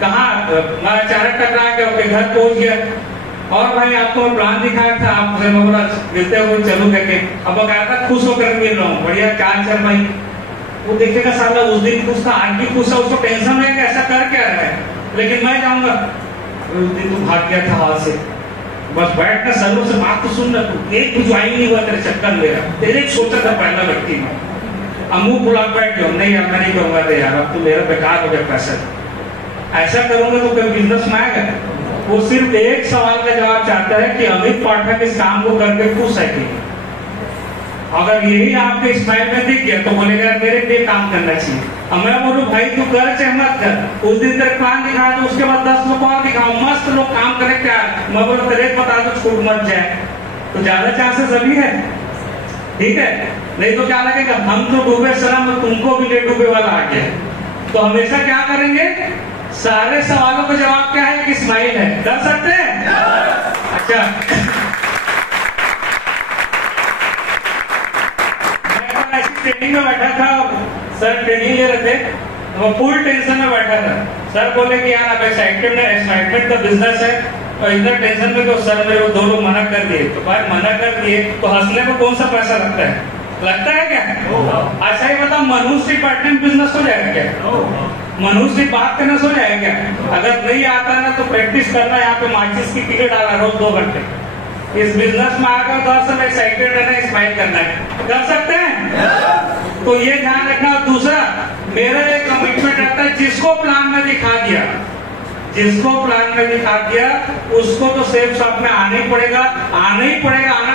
कहाँ मैं अचानक टकरा गया, आपके घर पहुंच गया और भाई आपको प्लान दिखाया था, आपसे मैं बोला मिलते हुए चलू करके, अब बकाया था खुश होकर मिल रहा हूँ, बढ़िया चाल चल भाई। वो देखेगा साला उस दिन खुश था, आज भी खुश है, उसको टेंशन है कि ऐसा कर क्या रहा है। लेकिन मैं जाऊंगा उस दिन तू भाग गया था हाल से, बस बैठ कर सलों से बात तो सुन रहा, तू एक भी ज्वाइन नहीं हुआ तेरे चक्कर में, तेरे सोचा था पहला व्यक्ति में, अब मुंह बुला बैठ गया, नहीं यार मैं नहीं कहूंगा यार, अब तो मेरा बेकार हो गया पैसा। ऐसा करूंगा तो कोई बिजनेस में आएगा? वो सिर्फ एक सवाल का जवाब चाहता है कि अमित पाठक इस काम को करके खुश है कि? अगर यही आपके स्माइल में दिख गया तो बोलेगा मेरे लिए काम करना चाहिए। अब मैं बोलूं भाई तू कर चाहे मत कर, उस दिन तेरे प्लान दिखा तो उसके बाद 10 लोग और दिखाओ, मस्त लोग काम करे क्या, मैं बोलूं तेरे बता दो छूट मत जाए, तो ज्यादा चांसेस अभी है, ठीक है? नहीं तो क्या लगेगा हम तो डूबे सलाम, तुमको भी ले डूबे वाला आ गया। तो हमेशा क्या करेंगे? सारे सवालों का जवाब क्या है कि स्माइल है। कर सकते हैं? अच्छा, मैं ऐसी ट्रेनिंग में बैठा था, सर ट्रेनिंग ले रहे थे, वो फुल टेंशन में बैठा था। सर बोले कि यार अब एक्साइटमेंट का बिजनेस है और इतना टेंशन में, तो सर मेरे को 2 लोग मना कर दिए। तो भाई मना कर दिए तो हंसने में कौन सा पैसा लगता है? लगता है क्या? अच्छा ही बताओ, मनुष्य पार्टनर बिजनेस हो जाएगा क्या? मनुष्य बात करना सो जाएगा क्या? अगर नहीं आता ना तो प्रैक्टिस करना, यहाँ पे माचिस की टिकट डाला रोज 2 घंटे, इस बिजनेस में आकर 10 समय एक्साइटेड रहना, स्माइल करना है। कर सकते हैं? तो ये ध्यान रखना। दूसरा मेरा एक कमिटमेंट रहता है, जिसको प्लान में दिखा दिया, जिसको प्लान में दिखा दिया उसको तो सेफ शॉप में आना ही पड़ेगा, आना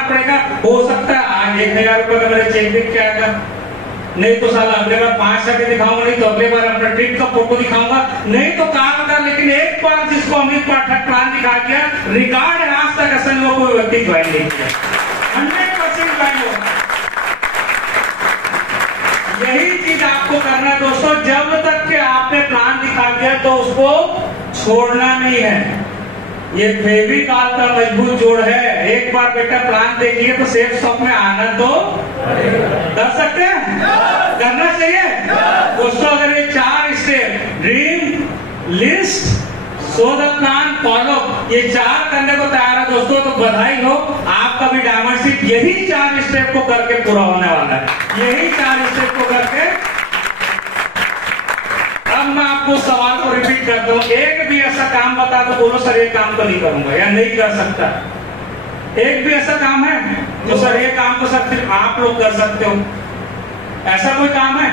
पड़ेगा। हो सकता है आज 1000 रुपए का मेरा चेक दिख के आएगा, नहीं तो साला अगले बार 5 टके दिखाऊंगा, नहीं तो अगले बार अपना ट्रिप का फोटो दिखाऊंगा, नहीं तो काम होगा। लेकिन एक बार जिसको अमित पाठक प्लान दिखा दिया, रिकॉर्ड है आज तक असल में कोई व्यक्ति ज्वाइन नहीं किया, 100% ज्वाइन होगा। यही चीज आपको करना है दोस्तों, जब तक के आपने प्लान दिखा दिया तो उसको छोड़ना नहीं है। ये फेविकॉल का मजबूत जोड़ है, एक बार बेटा प्लान देखिए तो सेफ शॉप में आना तो कर सकते हैं, करना चाहिए दोस्तों। अगर ये 4 step, dream, list, so the plan, follow, ये 4 करने को तैयार है दोस्तों, तो बधाई हो, आपका भी डायमंडशिप यही 4 स्टेप को करके पूरा होने वाला है, यही 4 स्टेप को करके। अब मैं आपको सवाल को रिपीट करता हूँ, एक भी ऐसा काम बता दो बोलो सर ये काम तो नहीं करूंगा या नहीं कर सकता। एक भी ऐसा काम है जो सर ये काम तो सर सिर्फ आप लोग कर सकते हो, ऐसा कोई काम है?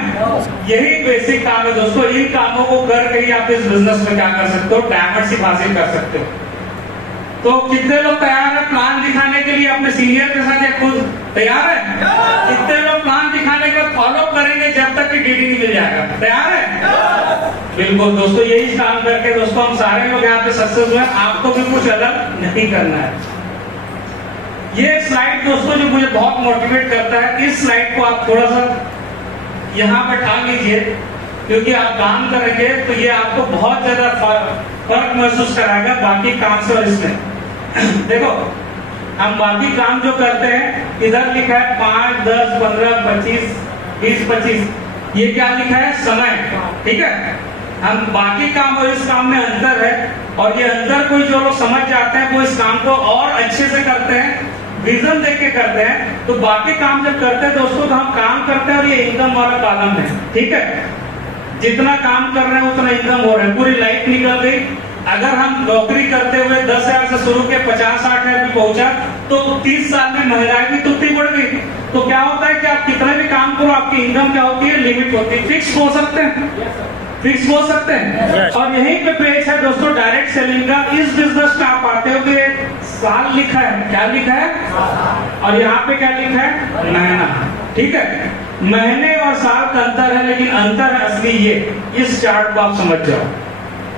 यही बेसिक काम है दोस्तों। इन कामों को करके ही आप इस बिजनेस में क्या कर सकते हो? डायमंडशिप हासिल कर सकते हो। तो कितने लोग तैयार है प्लान दिखाने के लिए अपने सीनियर के साथ या खुद तैयार है? कितने लोग प्लान दिखाने के बाद फॉलो करेंगे जब तक कि डीडी नहीं मिल जाएगा? तैयार है? बिल्कुल दोस्तों, यही काम करके दोस्तों हम सारे लोग यहाँ पे सक्सेस हुए। आपको भी कुछ अलग नहीं करना है। ये स्लाइड दोस्तों जो मुझे बहुत मोटिवेट करता है, इस स्लाइड को आप थोड़ा सा यहाँ पे ठान लीजिए, क्योंकि आप काम करेंगे तो ये आपको बहुत ज्यादा फर्क महसूस कराएगा बाकी काम से और इसमें। देखो हम बाकी काम जो करते हैं, इधर लिखा है 5, 10, 15, 25, 20, 25, ये क्या लिखा है? समय, ठीक है। हम बाकी काम और इस काम में अंतर है, और ये अंतर कोई जो लोग समझ जाते हैं वो इस काम को और अच्छे से करते हैं, विजन देख के करते हैं। तो बाकी काम जब करते हैं दोस्तों तो हम काम करते हैं और ये इनकम वाला कॉलम है, ठीक है। जितना काम कर रहे हैं उतना इनकम हो रहा है, पूरी लाइफ निकल गई। अगर हम नौकरी करते हुए 10,000 से शुरू के 50-60,000 भी पहुंचा तो 30 साल में महंगाई भी तुरंत बढ़ गई। तो क्या होता है कि आप कितना भी काम करो, आपकी इनकम क्या होती है, लिमिट होती है। फिक्स हो सकते हैं, फिक्स हो सकते हैं। और यहीं पे पेज है दोस्तों डायरेक्ट सेलिंग का। इस बिजनेस में आप पाते हो कि साल लिखा है, क्या लिखा है, और यहाँ पे क्या लिखा है, महीना। ठीक है, महीने और साल का अंतर है, लेकिन अंतर है असली ये। इस चार्ट को आप समझ जाओ,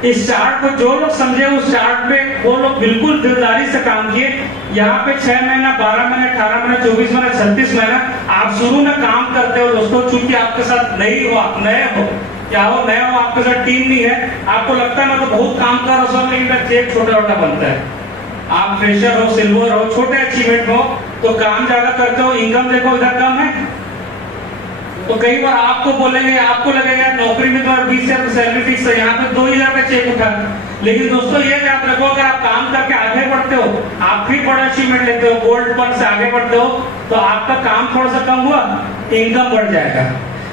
इस चार्ट को जो लोग समझे उस चार्ट पे वो लोग बिल्कुल दिलदारी से काम किए। यहाँ पे 6 महीना, 12 महीना, 18 महीना, 24 महीना, 36 महीना आप शुरू में काम करते हो दोस्तों। चूंकि आपके साथ नए हो, क्या हो, नए हो, आपके साथ टीम नहीं है, आपको लगता है मैं तो बहुत काम कर रहा हूँ, लेकिन चेक छोटा छोटा बनता है। आप फ्रेशर हो, सिल्वर हो, छोटे अचीवमेंट हो, तो काम ज्यादा करते हो, इनकम देखो इधर कम है। तो कई बार आपको बोलेंगे, आपको लगेगा नौकरी में तो 20,000 सैलरी फिक्स है, यहाँ पे 2,000 का चेक उठा। लेकिन दोस्तों ये याद रखो, अगर आप काम करके आगे बढ़ते हो, आप फिर बड़ा अचीवमेंट लेते हो, गोल्ड पर से आगे बढ़ते हो, तो आपका काम थोड़ा सा कम हुआ, इनकम बढ़ जाएगा।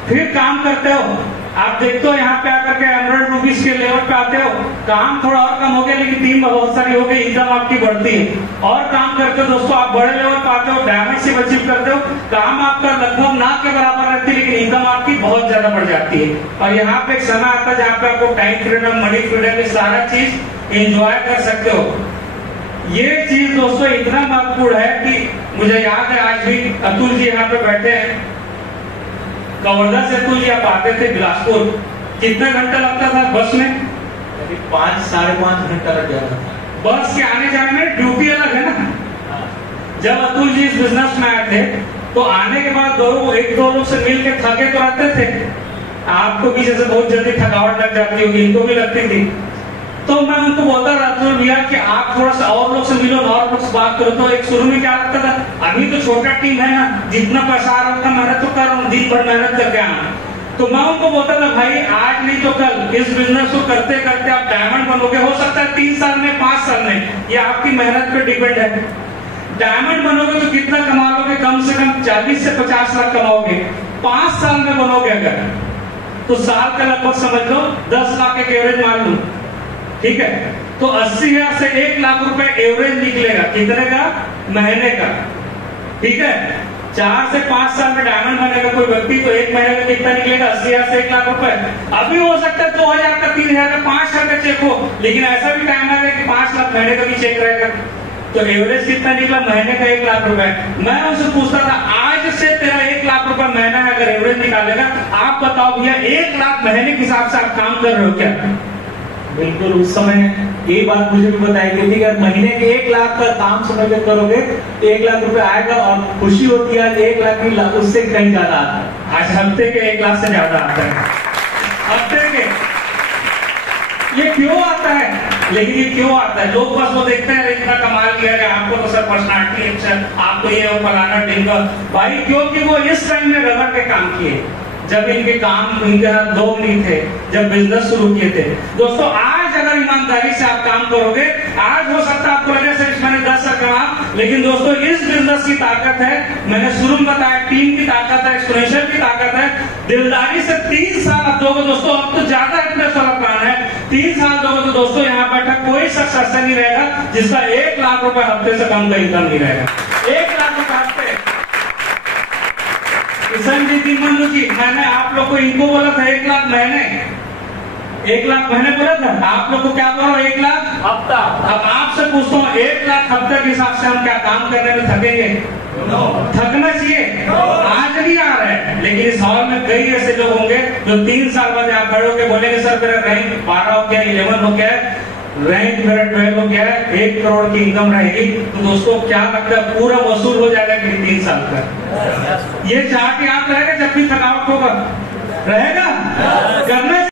फिर काम करते हो, आप देखते हो यहाँ पे आकर के 100 रुपीज के लेवल पे आते हो, काम थोड़ा और कम हो गया, लेकिन टीम बहुत सारी हो गई, इनकम आपकी बढ़ती है। और काम करते हो दोस्तों, आप बड़े लेवल पे आते हो, डायमंड से अचीव करते हो, काम आपका लगभग ना के बराबर रहती है, लेकिन इनकम आपकी बहुत ज्यादा बढ़ जाती है। और यहाँ पे एक समय आता है जहाँ पे आपको टाइम फ्रीडम, मनी फ्रीडम, ये सारा चीज एंजॉय कर सकते हो। ये चीज दोस्तों इतना महत्वपूर्ण है कि मुझे याद है आज भी अतुल जी यहाँ पे बैठे हैं, कवर्धा से अतुल जी आप आते थे बिलासपुर, कितना घंटा लगता था बस में? 5 साढ़े 5 घंटा लग जाता था। बस के आने जाने में ड्यूटी अलग है ना। जब अतुल जी इस बिजनेस में आए थे तो आने के बाद एक दो लोग से मिल के थके तो रहते थे, आपको भी जैसे बहुत जल्दी थकावट लग जाती होगी, इनको भी लगती थी। तो मैं उनको बोलता था अतुल भैया कि आप थोड़ा सा और लोग से मिलो, और लोग से बात करो। तो एक शुरू में क्या लगता था, अभी तो छोटा टीम है ना, जितना पैसा आ रहा था मेहनत तो कर रहा हूँ, दिन भर मेहनत करके आना। तो मैं उनको बोलता था भाई आज नहीं तो कल इस बिजनेस को करते करते आप डायमंड बनोगे। हो सकता है 3 साल में, 5 साल में, ये आपकी मेहनत पे डिपेंड है। डायमंड बनोगे तो कितना कमा लोगे, कम से कम 40 से 50 लाख कमाओगे। 5 साल में बनोगे अगर, तो साल का लगभग समझ लो 10 लाख एक एवरेज मान लो, ठीक है। तो 80,000 से 1 लाख रुपए एवरेज निकलेगा, कितने का, महीने का, ठीक है। 4 से 5 साल में डायमंड बनेगा कोई व्यक्ति, तो 1 महीने का कितना निकलेगा, 80,000 से 1 लाख रुपए। अभी हो सकता है 2,000 का, 3,000 का, 5,000 का चेक हो, लेकिन ऐसा भी टाइम आएगा कि 5 लाख महीने का भी चेक रहेगा। तो एवरेज कितना निकला, महीने का 1 लाख रुपए। मैं उनसे पूछता था आज से तेरा 1 लाख रुपए महीना है, अगर एवरेज निकालेगा, आप बताओ भैया 1 लाख महीने के हिसाब से आप काम कर रहे हो क्या? बिल्कुल। उस समय ये बात मुझे भी बताई गई थी कि अगर महीने के 1 लाख का काम समय पे करोगे तो 1 लाख रुपए आएगा, और खुशी होती है 1 लाख नहीं, उससे कहीं ज्यादा आता है। आज हफ्ते के 1 लाख से ज्यादा आता है, हफ्ते के। ये क्यों आता है, लेकिन ये क्यों आता है? लोग बस वो देखते हैं इतना कमाल किया है, आपको तो सर पर्सनालिटी अच्छा, आपको ये वो फलाना ढिंगा। भाई क्योंकि वो इस टाइम में रगड़ के काम किए, जब इनके काम इनके हाथ लोग नहीं थे, जब बिजनेस शुरू किए थे। दोस्तों आज अगर ईमानदारी से आप काम करोगे, आज हो सकता है आपको लगे सर मैंने 10 साल कमा, लेकिन दोस्तों इस बिजनेस की ताकत है, मैंने शुरू में बताया, टीम की ताकत है, एक्सपोनेंशियल की ताकत है। दिलदारी से 3 साल आप दोगे दोस्तों, अब तो ज्यादा इंटरेस्ट वाला प्लान है, 3 साल दोगे तो दोस्तों यहाँ बैठा कोई शख्स ऐसा नहीं रहेगा जिसका 1 लाख रुपए हफ्ते से कम का इनकम नहीं रहेगा। 1 लाख रुपए हफ्ते। किशन जी, मनु जी, मैंने आप लोग को इनको बोला था 1 लाख महीने, 1 लाख महीने बोला था, आप लोग को क्या बोलो 1 लाख हफ्ता। अब आपसे पूछता हूँ 1 लाख हफ्ते के हिसाब से हम क्या काम करने में थकेंगे? थकना चाहिए। आज नहीं आ रहा है, लेकिन इस हॉल में कई ऐसे लोग होंगे जो 3 साल बाद आप खड़े होकर बोलेंगे सर मेरा रैंक 12 हो गया, 11 हो गया, रैंक मेरा 12 हो गया, 1 करोड़ की इनकम रहेगी। तो दोस्तों क्या लगता है पूरा वसूल हो जाएगा कि 3 साल का? ये चार्ट याद रहेगा जब भी थकावट होगा, रहेगा?